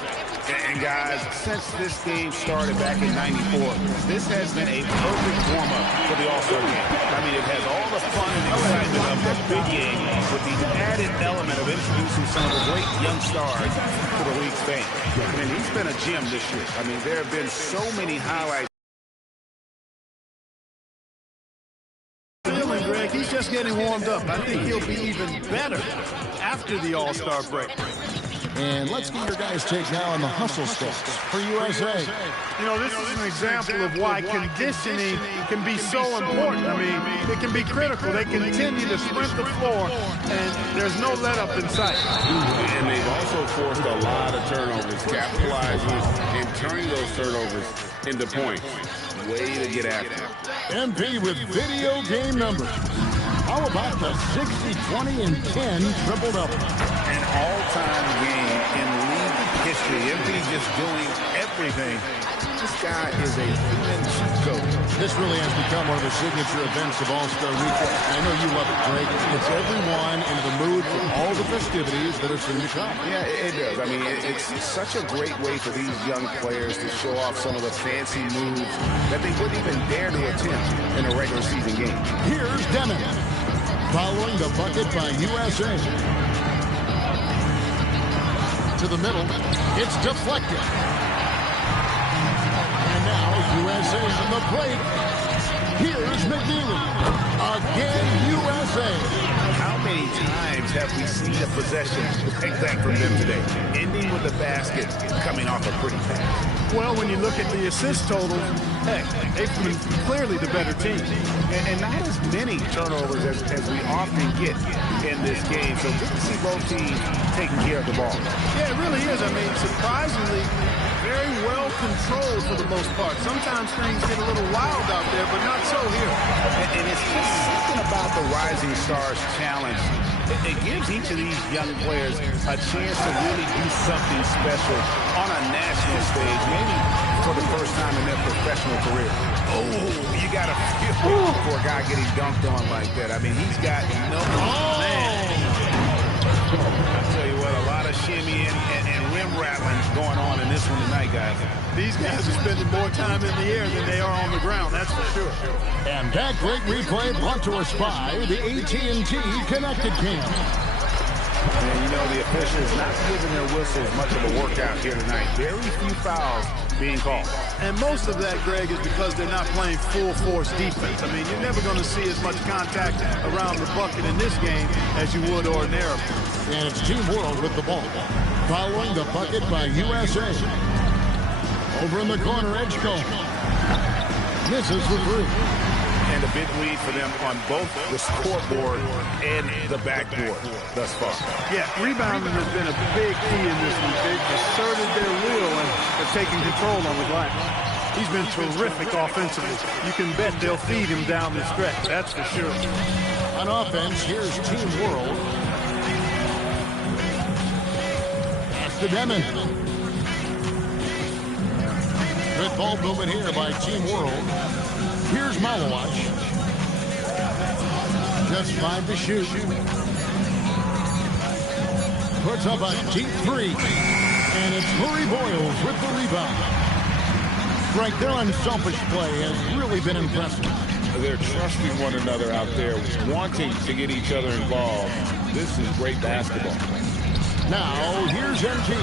And guys, since this game started back in '94, this has been a perfect warm-up for the All-Star game. I mean, it has all the fun and excitement of the big game with the added element of introducing some of the great young stars to the league's fans. And he's been a gem this year. I mean, there have been so many highlights. Greg, he's just getting warmed up. I think he'll be even better after the All-Star break. And let's get your guys' take now on the hustle stats for USA. You know, this is an example of why conditioning can be so important. I mean, it can be critical. They continue to sprint the floor, and there's no let-up in sight. And they've also forced a lot of turnovers, capitalizing and turning those turnovers into points. Way to get after it. MP with video game numbers. How about the 60, 20, and 10 triple-double? An all-time game in league history. MP just doing everything. This guy is a human cheat code. This really has become one of the signature events of All-Star Weekend. I know you love it, Greg. It's everyone in the mood for all the festivities that are soon to come. Yeah, it does. I mean, it's such a great way for these young players to show off some of the fancy moves that they wouldn't even dare to attempt in a regular season game. Here's Demon. Following the bucket by USA. To the middle. It's deflected. And now USA on the break. Here's McNeely. Again, USA. How many times have we seen a possession like that from them today? Ending with a basket, coming off a pretty pass. Well, when you look at the assist totals, heck, they've been clearly the better team. And not as many turnovers as we often get in this game. So good to see both teams taking care of the ball. Yeah, it really is. I mean, surprisingly, very well controlled for the most part. Sometimes things get a little wild out there, but not so here. And it's just something about the Rising Stars Challenge It gives each of these young players a chance to really do something special on a national stage, maybe for the first time in their professional career. Oh, you got to feel it for a guy getting dunked on like that. I mean, he's got no man. I'll tell you what, a lot of shimmying and rim rattling going on in this one tonight, guys. These guys are spending more time in the air than they are on the ground, that's for sure. And that great replay brought to us by the AT&T Connected Cam. And you know, the officials not giving their whistles much of a workout here tonight. Very few fouls being called. And most of that, Greg, is because they're not playing full-force defense. I mean, you're never going to see as much contact around the bucket in this game as you would ordinarily. And it's Team World with the ball. Following the bucket by USA. Over in the corner, Edgecombe. Misses the three. And a big lead for them on both the scoreboard and the backboard thus far. Yeah, rebounding has been a big key in this one. They've asserted their will and have taken control on the glass. He's been terrific offensively. You can bet they'll feed him down the stretch, that's for sure. On offense, here's Team World. Pass to Demon. Good ball movement here by Team World. Here's Malawach. Just 5 to shoot. Puts up a deep three. And it's Murray Boyles with the rebound. Frank, their unselfish play has really been impressive. They're trusting one another out there, wanting to get each other involved. This is great basketball. Now, here's MP.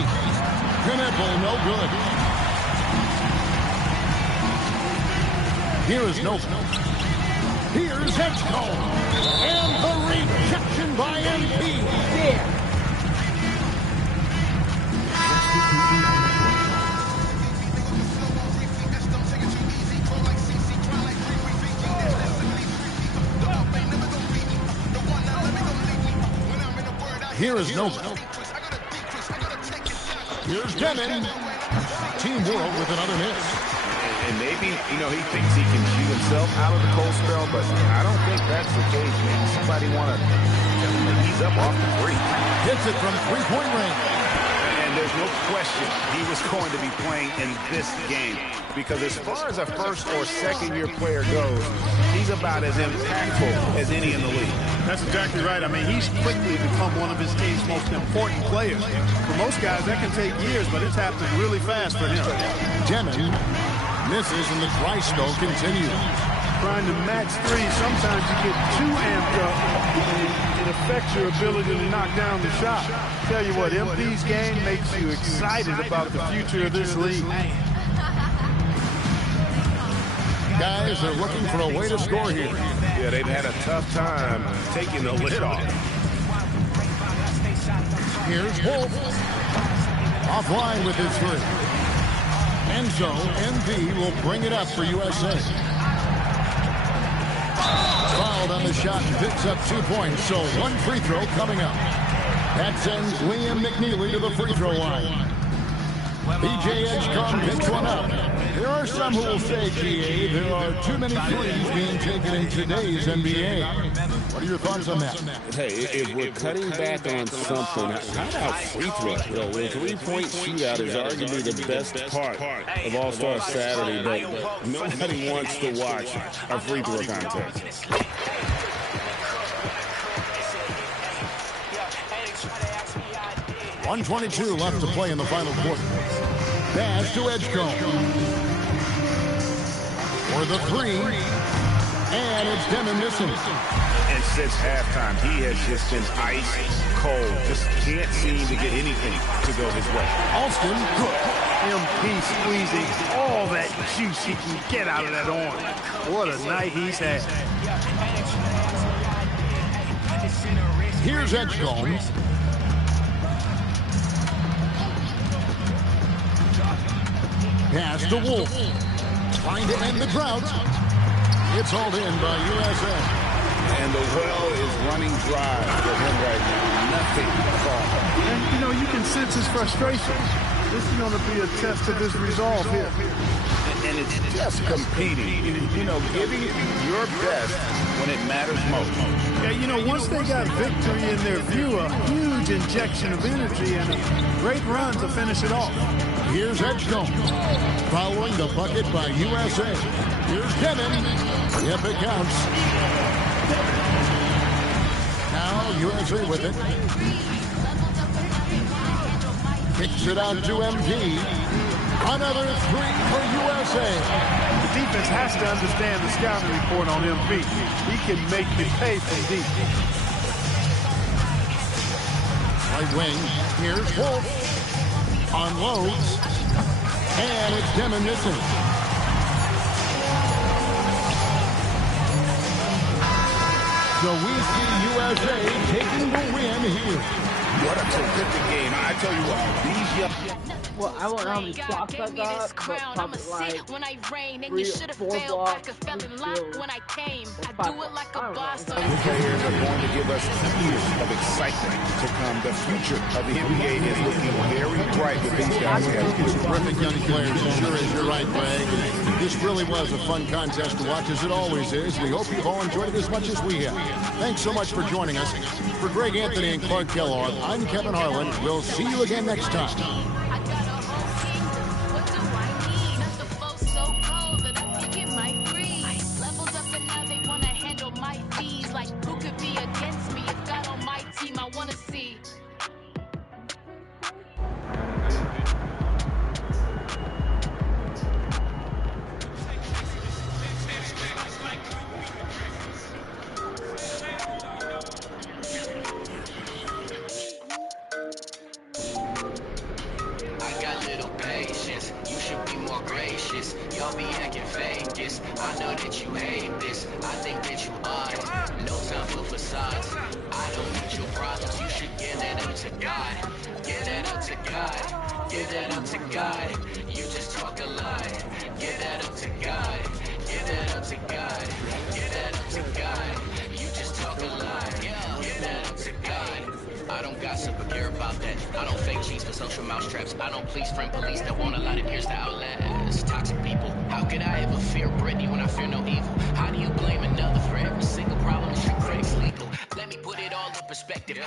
Knipple, no good. Here is no. Here's Edgecombe. And the rejection by MP. Yeah. Here is no. Here's Demon. Team World with another miss. And maybe, you know, he thinks he can shoot himself out of the cold spell, but I don't think that's the case. Maybe somebody want to tell him to ease up off the three. Hits it from three-point range. And there's no question he was going to be playing in this game, because as far as a first or second year player goes, he's about as impactful as any in the league. That's exactly right. I mean, he's quickly become one of his team's most important players. For most guys, that can take years, but it's happened really fast for him. Demon misses and the dry spell continues. Trying to match three, sometimes you get too amped up and it affects your ability to knock down the shot. Tell you what, MP's game makes you excited about the future of this league. Guys are looking for a way to score here. Yeah, they've had a tough time taking the lid off. Here's Wolf. Offline with his three. And so, MV will bring it up for USA. Fouled on the shot and picks up 2 points, so one free throw coming up. That sends Liam McNeely to the free throw line. BJ Edgecombe picks one up. There are some who will say, GA, there are too many threes being taken in today's NBA. What are your thoughts on that? Hey, if we're cutting back on something, how about free throw? The three-point shootout is arguably the best part of All-Star Saturday, but nobody wants to watch a free throw contest. 1:22 left to play in the final quarter. Pass to Edgecombe. For the three. And it's Demon missing. And since halftime, he has just been ice cold. Just can't seem to get anything to go his way. Alston, good. MP squeezing all that juice he can get out of that arm. What a night he's had. Here's Edgecombe. Pass to Wolf. Trying to end the drought. It's hauled in by USA. And the well is running dry for him right now. Nothing to fall. And, you know, you can sense his frustration. This is going to be a test of his resolve here. And it's just competing, you know, giving your best when it matters most. Yeah, you know, once they got victory in their view, a huge injection of energy and a great run to finish it off. Here's Edgecombe, following the bucket by USA. Here's Kevin. Yep, it counts. Now USA with it. Kicks it out to MP. Another three for USA. The defense has to understand the scouting report on MP. He can make you pay from deep. Right wing. Here's Wolf. Unloads. And it's Demon missing. So we see USA taking the win here. What a terrific game. I tell you what, these young... Well, I won't know how many blocks I got, but probably like 3 or 4 blocks. These players are going to give us years of excitement to come. The future of the NBA is looking very bright with these guys. Terrific young players. It sure is. You're right, Greg. This really was a fun contest to watch, as it always is. We hope you've all enjoyed it as much as we have. Thanks so much for joining us. For Greg Anthony and Clark Kellogg, I'm Kevin Harlan. We'll see you again next time. Y'all be acting Vegas. I know that you hate this. I think that you are. No time for facades. I don't need your problems. You should give that up to God. Give that up to God. Give that up to God. You just talk a lot. Give that up to God. Give that up to God. Give that up to God. You just talk a lot. Give that up to God. I don't gossip or care about that. I don't fake cheats for social mousetraps. I don't please friend police that want a lot of years to outlast toxic people. How could I ever fear Brittany when I fear no evil? How do you blame another for every single problem? Is your critics legal? Let me put it all in perspective.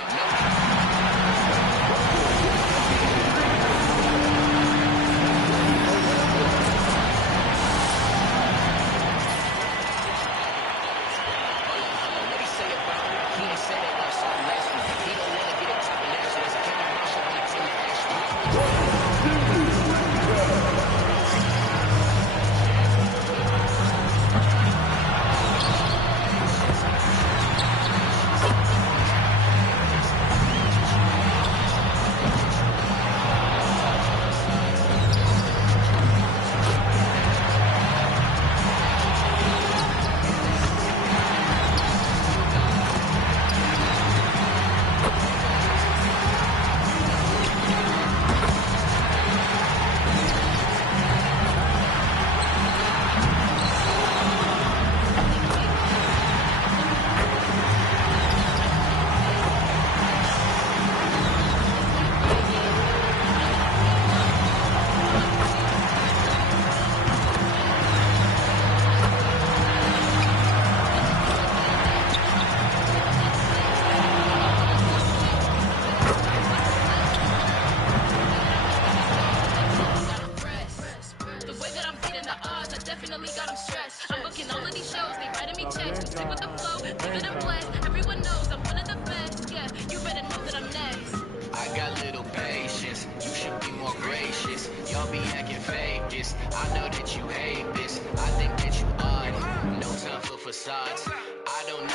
Y'all be acting Vegas. I know that you hate this. I think that you odd. No time for facades. I don't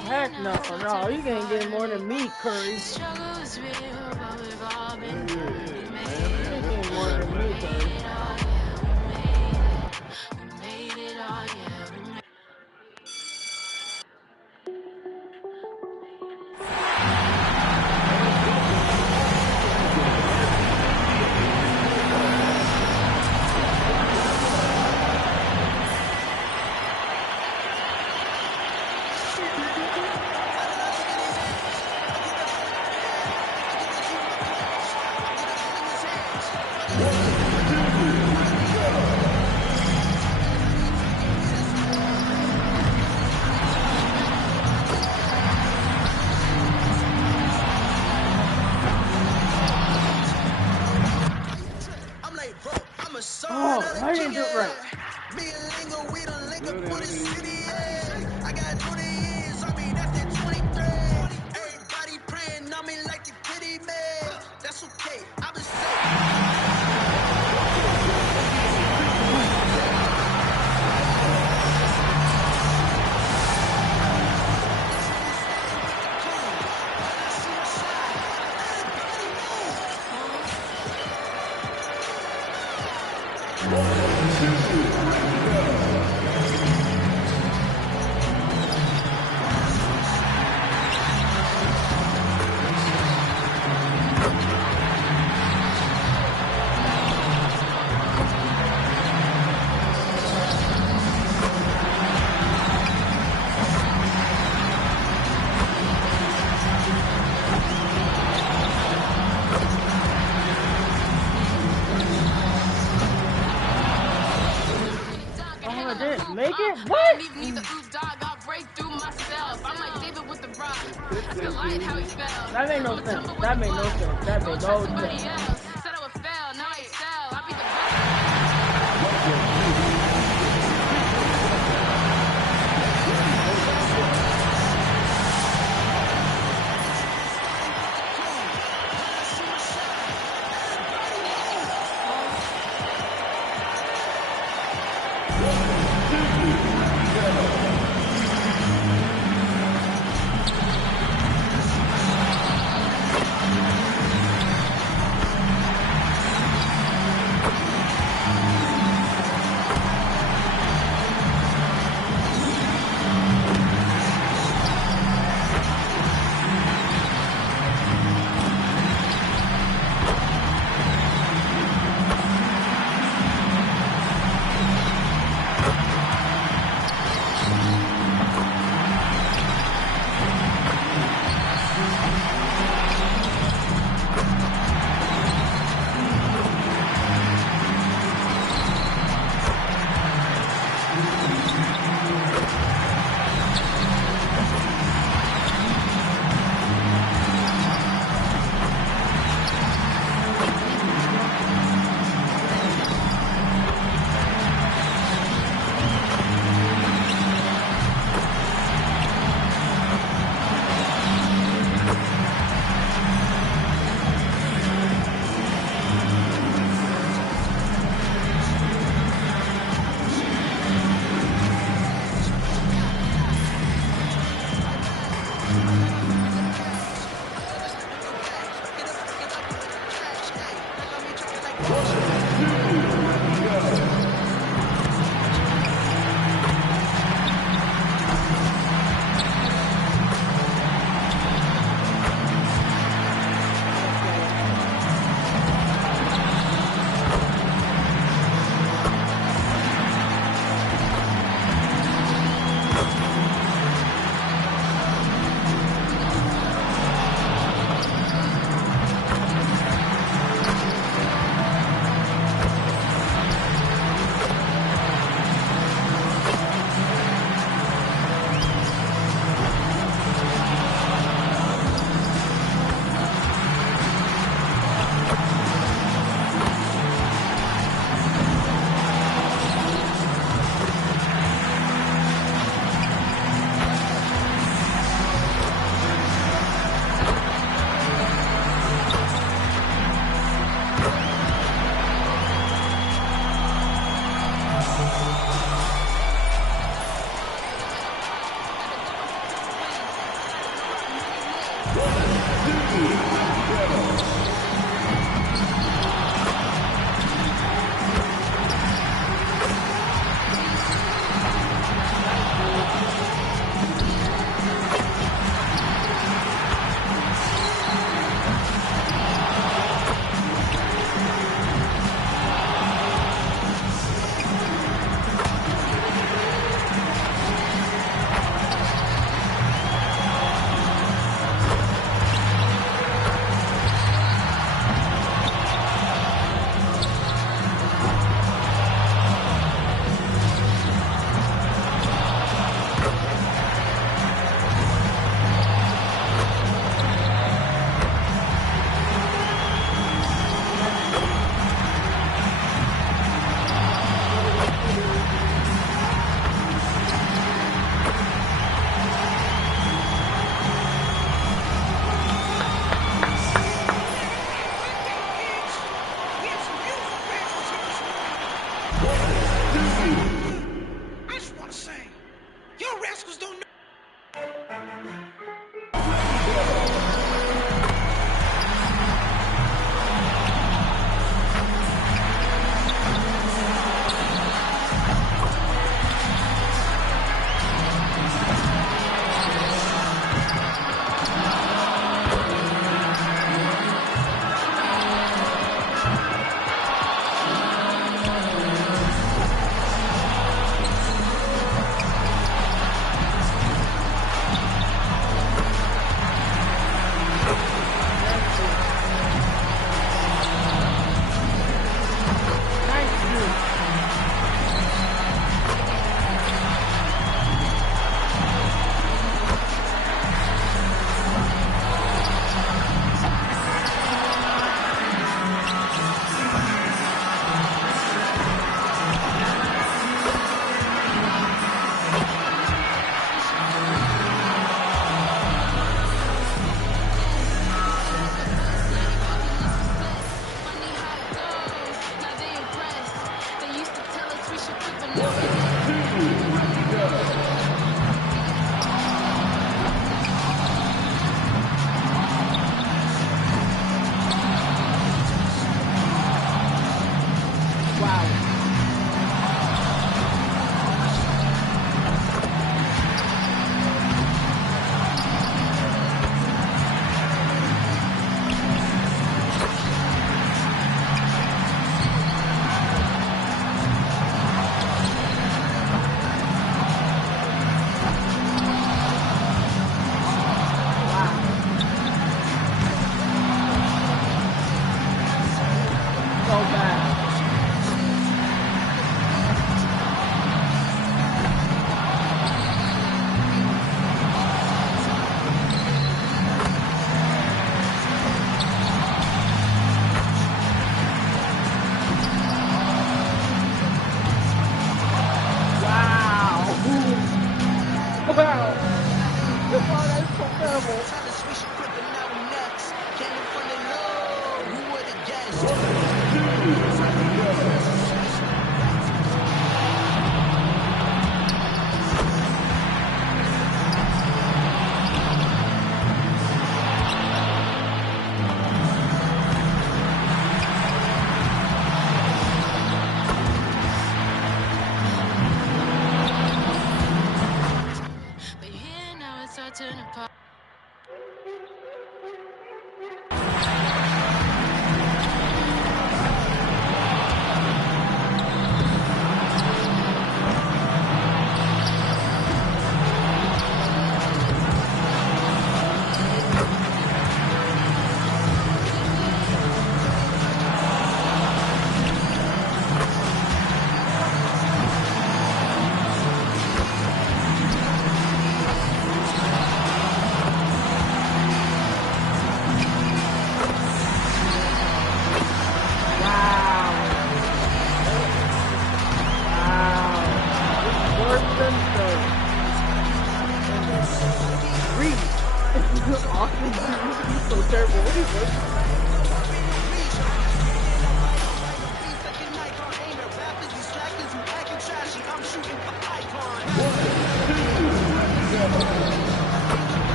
heck no. No, you can't get more than me, Curry. You can't get more than me, Curry. Oh, I didn't do it right. I got 20 years on me, that's the 23. Everybody praying on me like the kitty man. That's okay, I've been Oh, I didn't make it? What? That made no sense. That made no sense. That made no sense.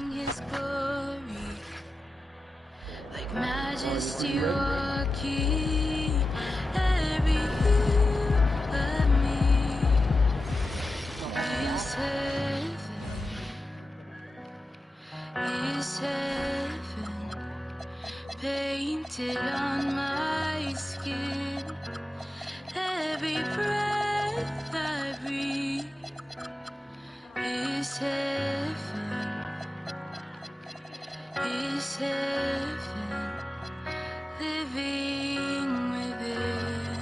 sing his glory, like majesty or king. Every hue of me is heaven, painted on my skin. Every breath I breathe is heaven, living within.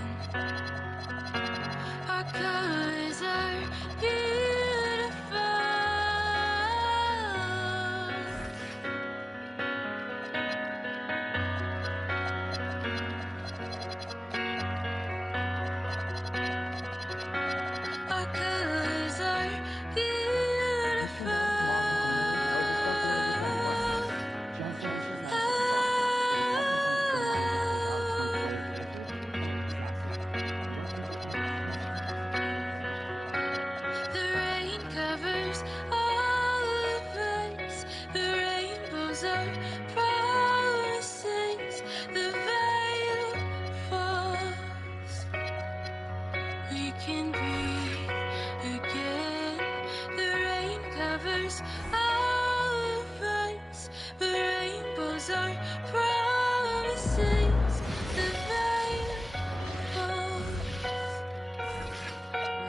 Our colors are beautiful. Our colors are beautiful. The rain covers all of us. The rainbows are promises. The veil falls. We can breathe again. The rain covers all of us. The rainbows are promises. The veil falls.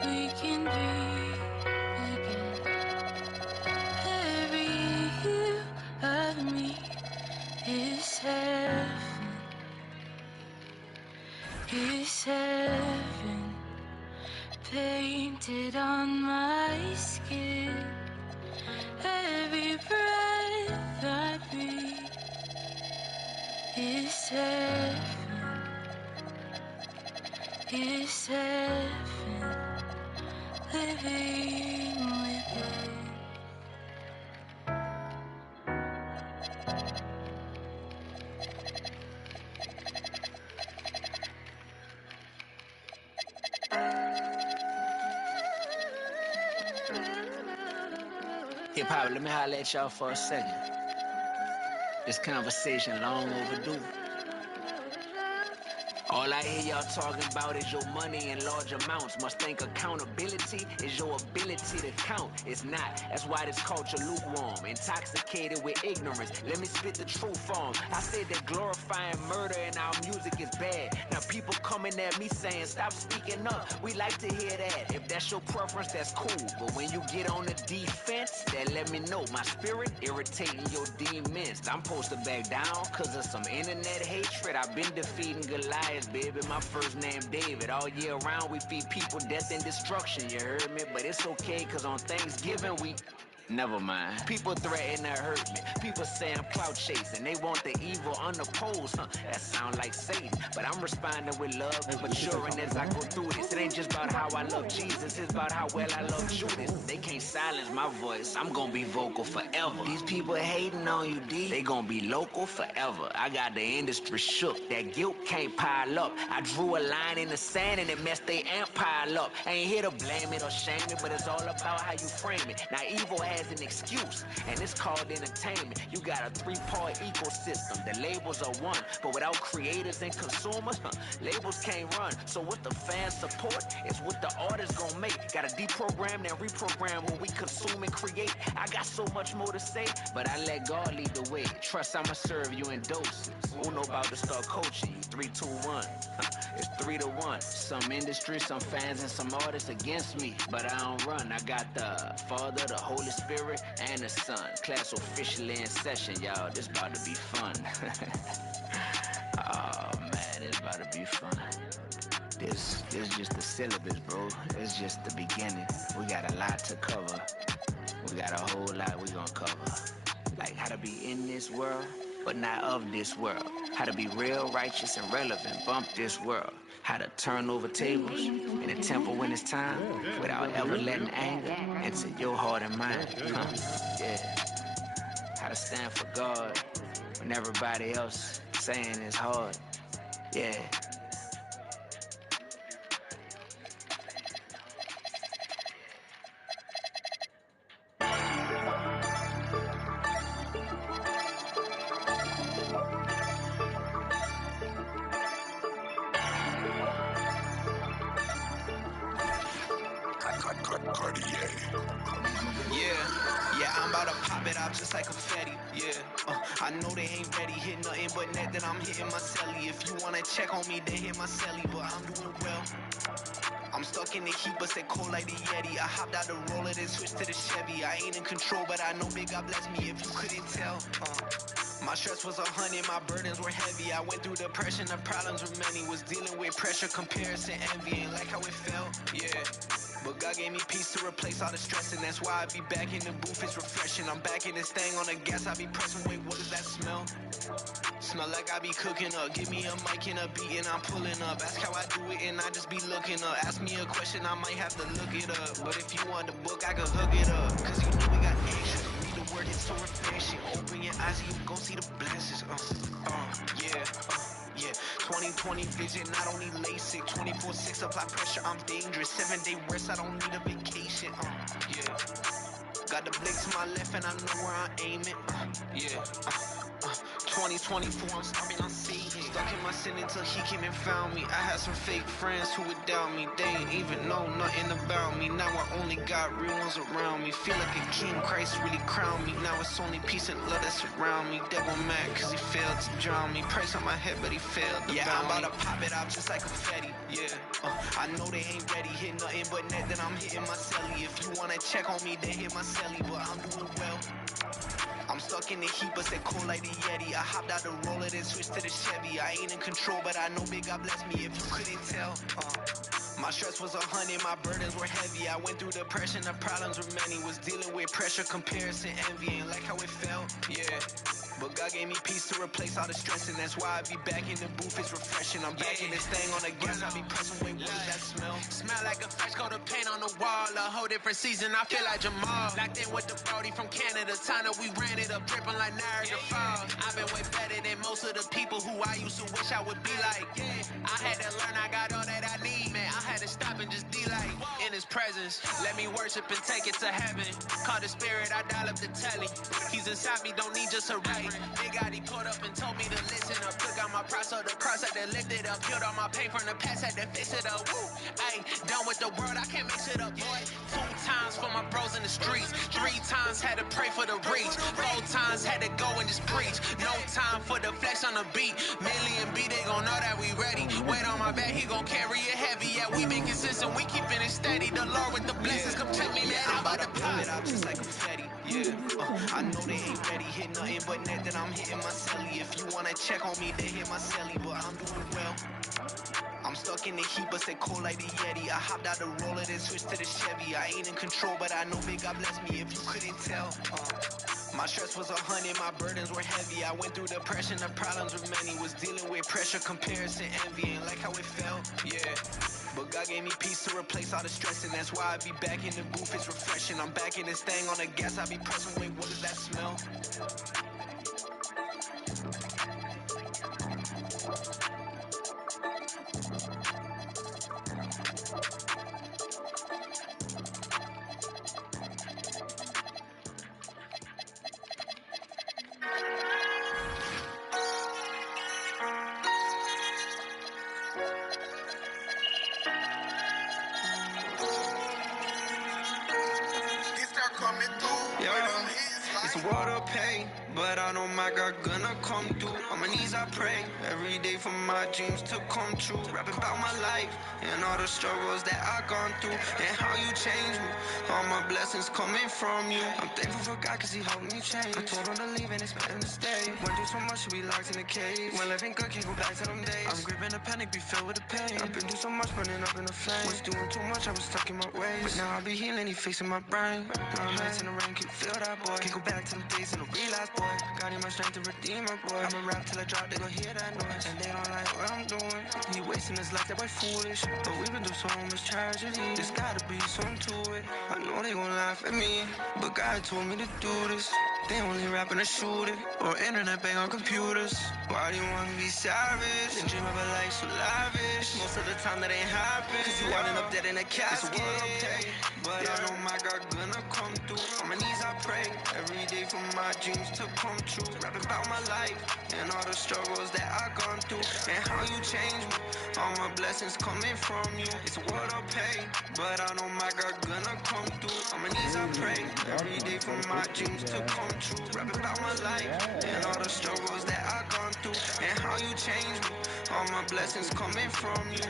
We can breathe again. Every hue of me is heaven, painted on my skin. Every breath I breathe is heaven, living within. Hip hop, let me holler at y'all for a second. This conversation long overdue. All I hear y'all talking about is your money in large amounts. Must think accountability is your ability to count. It's not. That's why this culture lukewarm, intoxicated with ignorance. Let me spit the truth for 'em. I said that glorifying murder in our music is bad. Now people coming at me saying, stop speaking up. We like to hear that. If that's your preference, that's cool. But when you get on the defense, then let me know. My spirit irritating your demons. I'm supposed to back down cause of some internet hatred. I've been defeating Goliath. Baby, my first name David. All year round we feed people death and destruction, you heard me? But it's okay, cause on Thanksgiving we... Never mind. People threaten to hurt me. People say I'm clout chasing. They want the evil unopposed. That sound like Satan. But I'm responding with love, maturing as I go through this. It ain't just about how I love Jesus. It's about how well I love Judas. They can't silence my voice. I'm gonna be vocal forever. These people hating on you, D. They gonna be local forever. I got the industry shook. That guilt can't pile up. I drew a line in the sand and it messed they amp pile up. I ain't here to blame it or shame it, but it's all about how you frame it. Now evil has an excuse, and it's called entertainment. You got a three-part ecosystem. The labels are one, but without creators and consumers, labels can't run. So what the fans support is what the artists gon' make. Gotta deprogram and reprogram what we consume and create. I got so much more to say, but I let God lead the way. Trust I'ma serve you in doses. Who know about to start coaching you? 3, 2, 1. It's 3 to 1. Some industry, some fans, and some artists against me, but I don't run. I got the Father, the Holy Spirit, and the Son. Class officially in session, y'all. This about to be fun. Oh man, it's about to be fun. This just the syllabus, bro. It's just the beginning. We got a lot to cover. We got a whole lot we gonna cover. Like how to be in this world, but not of this world. How to be real, righteous, and relevant. Bump this world. How to turn over tables in a temple when it's time, without ever letting anger enter your heart and mind. Yeah. How to stand for God when everybody else saying it's hard. Yeah. it out just like confetti. Yeah, I know they ain't ready. Hit nothing but net, then I'm hitting my celly. If you wanna check on me, then hit my celly. But I'm doing well. I'm stuck in the heat, but stay cold like the Yeti. I hopped out the roller, then switched to the Chevy. I ain't in control, but I know big God bless me if you couldn't tell. My stress was 100, my burdens were heavy. I went through depression, the problems were many. Was dealing with pressure, comparison, envy, ain't like how it felt, yeah. But God gave me peace to replace all the stress, and that's why I be back in the booth, it's refreshing. I'm back in this thing on the gas, I be pressing, wait, what does that smell? Smell like I be cooking up. Give me a mic and a beat and I'm pulling up. Ask how I do it and I just be looking up. Ask me a question, I might have to look it up. But if you want the book, I can hook it up. Cause you know we got extras. Read the word, it's so refreshing. Open your eyes and you gon' see the blessings. Yeah. 20/20 vision, I don't need LASIK. 24/6 apply pressure, I'm dangerous. 7-day rest, I don't need a vacation. Yeah. Got the blick to my left and I know where I'm aiming. 2024, I'm stopping on Satan. Stuck in my sin until he came and found me. I had some fake friends who would doubt me. They ain't even know nothing about me. Now I only got real ones around me. Feel like a king, Christ really crowned me. Now it's only peace and love that surround me. Devil mad cause he failed to drown me. Price on my head but he failed to bound me. I'm about to pop it out just like confetti. Yeah, I know they ain't ready. Hit nothing but net, then I'm hitting my celly. If you wanna check on me, then hit my celly. But I'm doing well. I'm stuck in the heat, but stay cold like the Yeti. I hopped out the roller, then switched to the Chevy. I ain't in control, but I know big God bless me if you couldn't tell. My stress was 100, my burdens were heavy. I went through depression, the problems were many. Was dealing with pressure, comparison, envy, ain't like how it felt, yeah. But God gave me peace to replace all the stress, and that's why I be back in the booth, it's refreshing. I'm back in this thing on the gas, I be pressing, wait, what does that smell? Smell like a fresh coat of paint on the wall, a whole different season, I feel like Jamal. Locked in with the Brody from Canada, time that we ran it up, dripping like Niagara Falls. I've been way better than most of the people who I used to wish I would be like. I had to learn I got all that I need, man. I had to stop and just be like, in his presence, let me worship and take it to heaven. Call the spirit, I dial up the telly. He's inside me, don't need just a right. Big God, he pulled up and told me to listen up. Took out my props so the cross had to lift it up. Killed all my pain from the past, had to fix it up. Woo! Ayy, done with the world, I can't mix it up, boy. 2 times for my bros in the streets. 3 times had to pray for the reach. 4 times had to go and just preach. No time for the flex on the beat. Million B, they gon' know that we ready. Weight on my back, he gon' carry it heavy. Yeah, we been consistent, we keepin' it steady. The Lord with the blessings, come check me, man. I'm about to pop it out just like confetti. Yeah, I know they ain't ready. Hit nothing but net, then I'm hitting my celly. If you wanna check on me, then hit my celly. But I'm doing well. I'm stuck in the heat, but stay cold like the Yeti. I hopped out the roller, then switched to the Chevy. I ain't in control, but I know big God bless me if you couldn't tell. My stress was 100, my burdens were heavy. I went through depression, the problems were many. Was dealing with pressure, comparison, envy, ain't like how it felt, yeah. But God gave me peace to replace all the stress, and that's why I be back in the booth, it's refreshing. I'm back in this thing on the gas, I be pressing, wait, what does that smell? It's a world of pain, but I know my God gonna come through. On my knees I pray every day for my dreams to come true. Rapping about my life and all the struggles that I gone through, and how you changed me. All my blessings coming from you. I'm thankful for God cause he helped me change. I told him to leave and expect him to stay. Went through so much to be locked in a cage. When living good can't go back to them days. I'm grieving the panic, be filled with the pain. I've been through so much, burning up in the flame. Was doing too much, I was stuck in my ways. But now I be healing, he fixing my brain. Now I'm nights in the rain, can feel that boy. Can't go back to them days and no realize, boy. God need my strength to redeem my boy. I'ma rap till I drop, they gon' hear that noise. And they don't like what I'm doing. He wasting his life, that boy foolish. But we been through so much tragedy. There's gotta be something to it. I know they gon' laugh at me, but God told me to do this. They only rapping to shoot it, or internet bang on computers. Why do you wanna be savage and dream of a life so lavish? Most of the time that ain't happen, cause you ending up dead in a casket. But I know my God gonna come through. On my knees I pray every day for my dreams to come true. Rapping about my life and all the struggles that I gone through, and how you changed me. All my blessings coming from you. It's a world of pain, but I know my God gonna come through. On my knees I pray every day for my dreams to come truth, rap about my life and all the struggles that I gone through and how you changed me. All my blessings coming from you.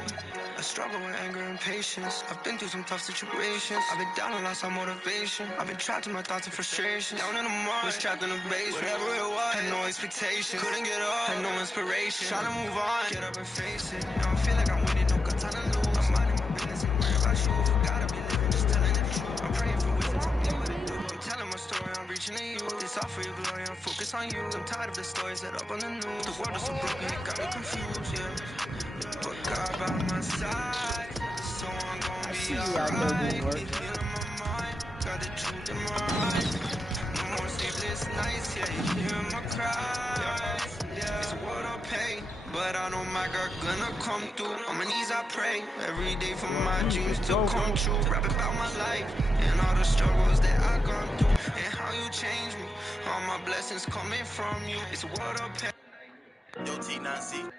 I struggle with anger and patience. I've been through some tough situations. I've been down and lost all motivation. I've been trapped in my thoughts and frustrations. Down in the mud, was trapped in the basement. Whatever it was, had no expectations. Couldn't get up, had no inspiration. Trying to move on, get up and face it. Now I feel like I'm winning, no got time to lose. I'm minding my business and worrying about you. Gotta be living, just telling the truth. I'm praying for wisdom, tell me what to do. I'm telling my story, I'm reaching to you. This all for your glory, I'm focused on you. I'm tired of the stories that up on the news. The world is so broken, it got me confused, yeah. But God by my side, so I'm gonna be alright. Be healing my mind, got the truth in my eyes. No more sleepless nights, yeah, you hear my cries. Yeah, it's a world of pain, but I know my God gonna come through. On my knees I pray every day for my dreams to come true. Rap about my life and all the struggles that I gone through and how you changed me. All my blessings coming from you. It's a world of pain. Yo, T9C.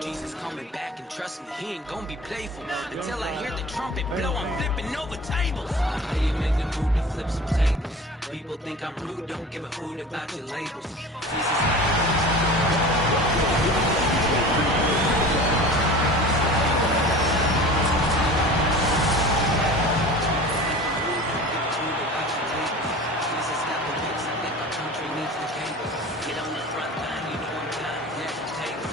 Jesus coming back and trust me, he ain't gonna be playful. Until I hear the trumpet blow, I'm flipping over tables. How you make the move to flip some tables? People think I'm rude, don't give a hoot about your labels. Jesus got the whips, I think our country needs the cable. Get on the front line, you know I'm down to next table.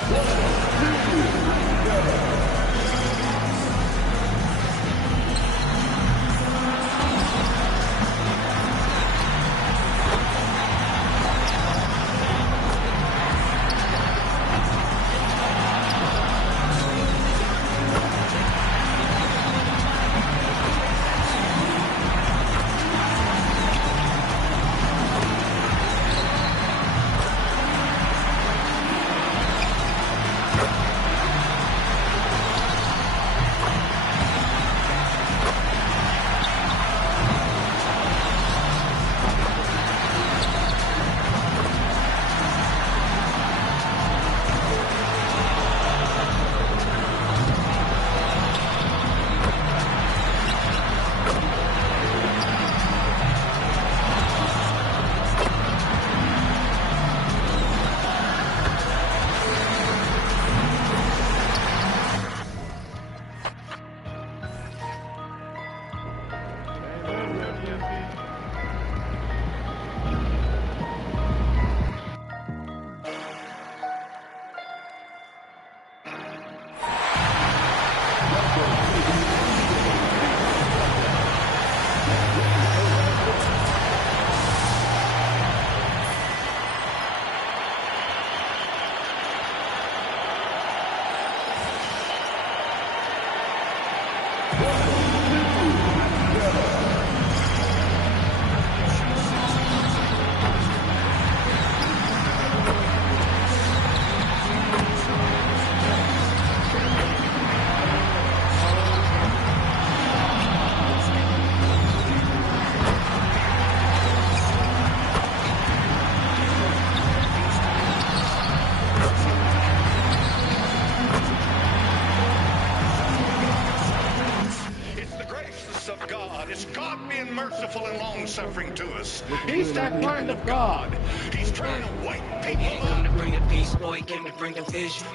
Suffering to us. He's that kind of God. He's trying to wake people up. Came to bring a peace, boy, came to bring a vision.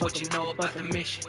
What you know about the mission?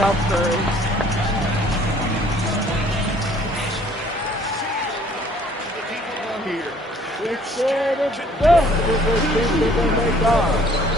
out, Curry. It's the best of this team that they make on.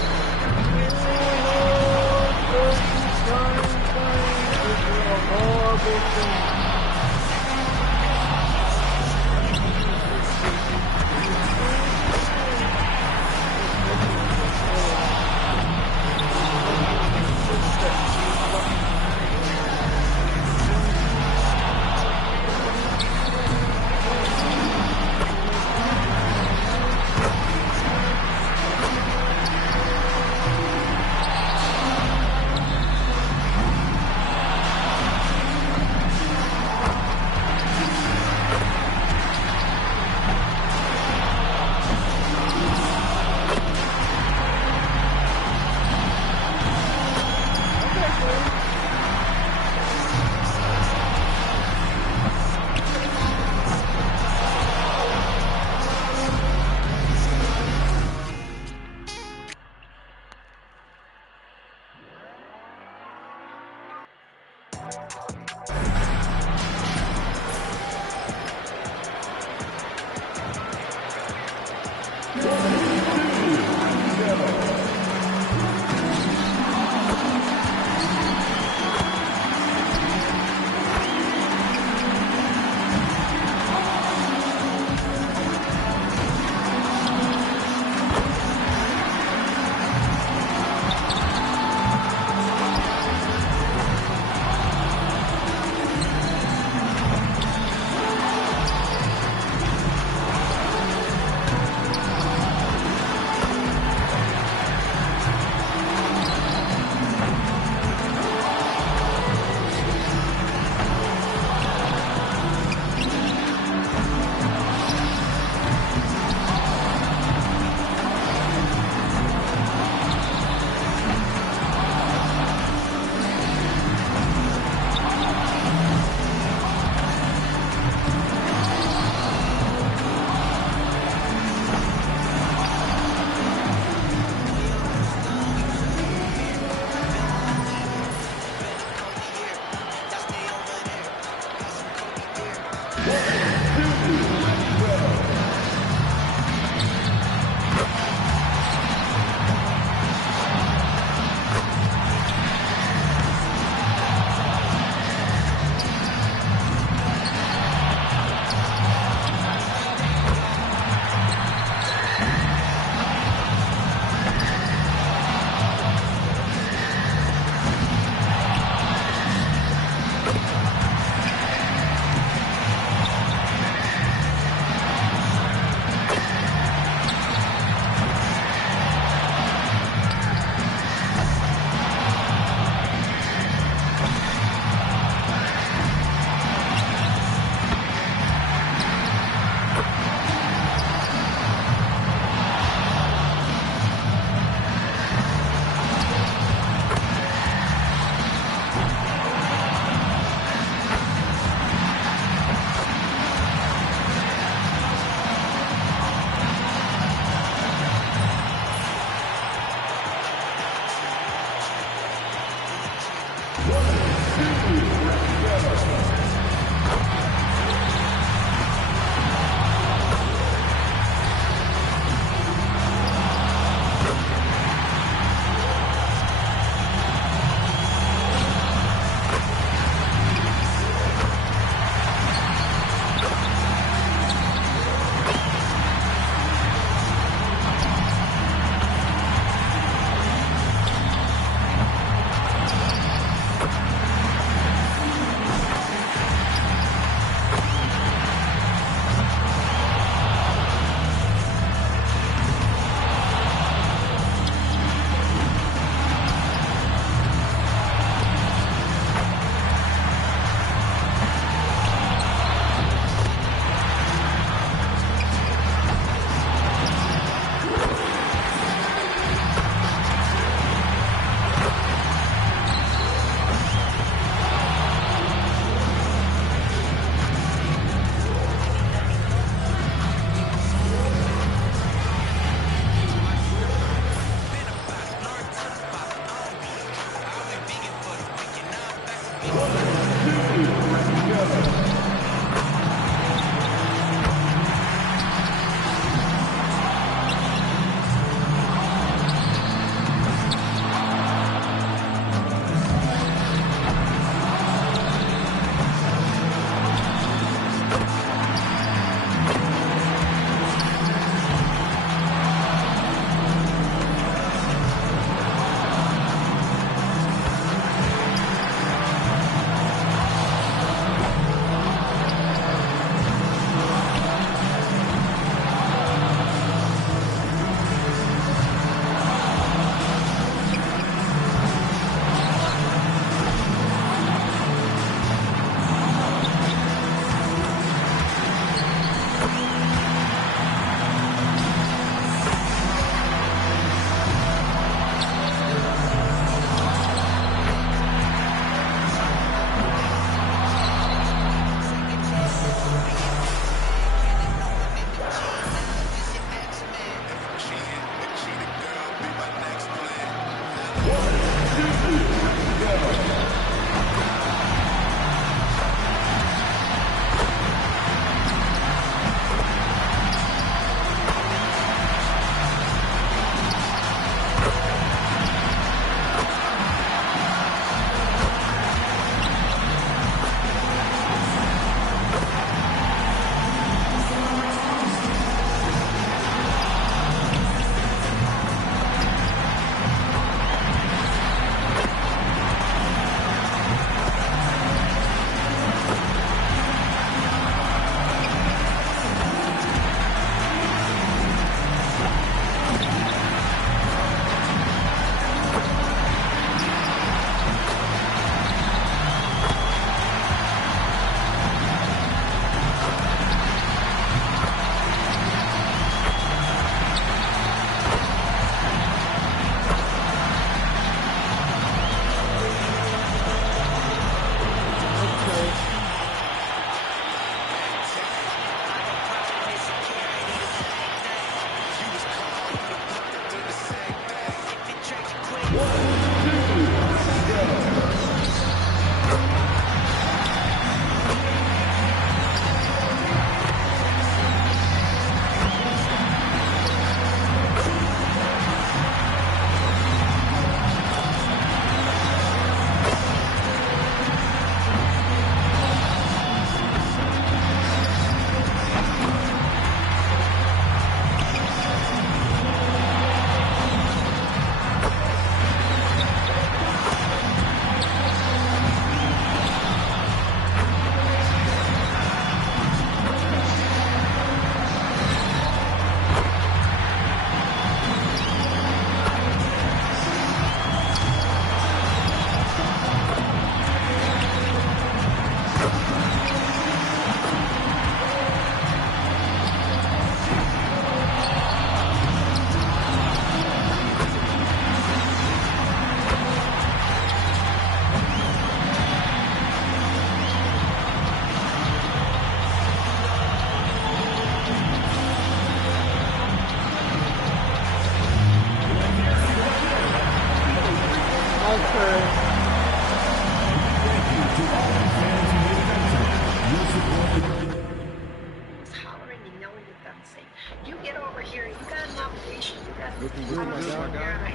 Looking good, my guy.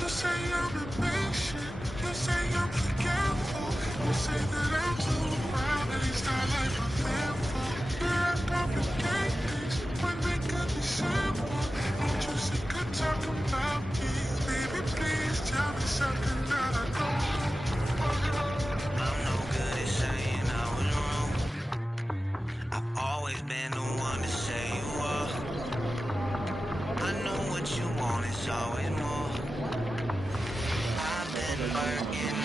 You say I'm impatient, you say I'm forgetful, you say that I'm too wild, at least I like my fearful. Yeah, I complicate things when they could be simple. Ain't you sick of talking about me? Baby, please tell me something that I don't know. I'm no good at saying I was wrong. I've always been the one to say you are. I know what you want, it's always more. I've been working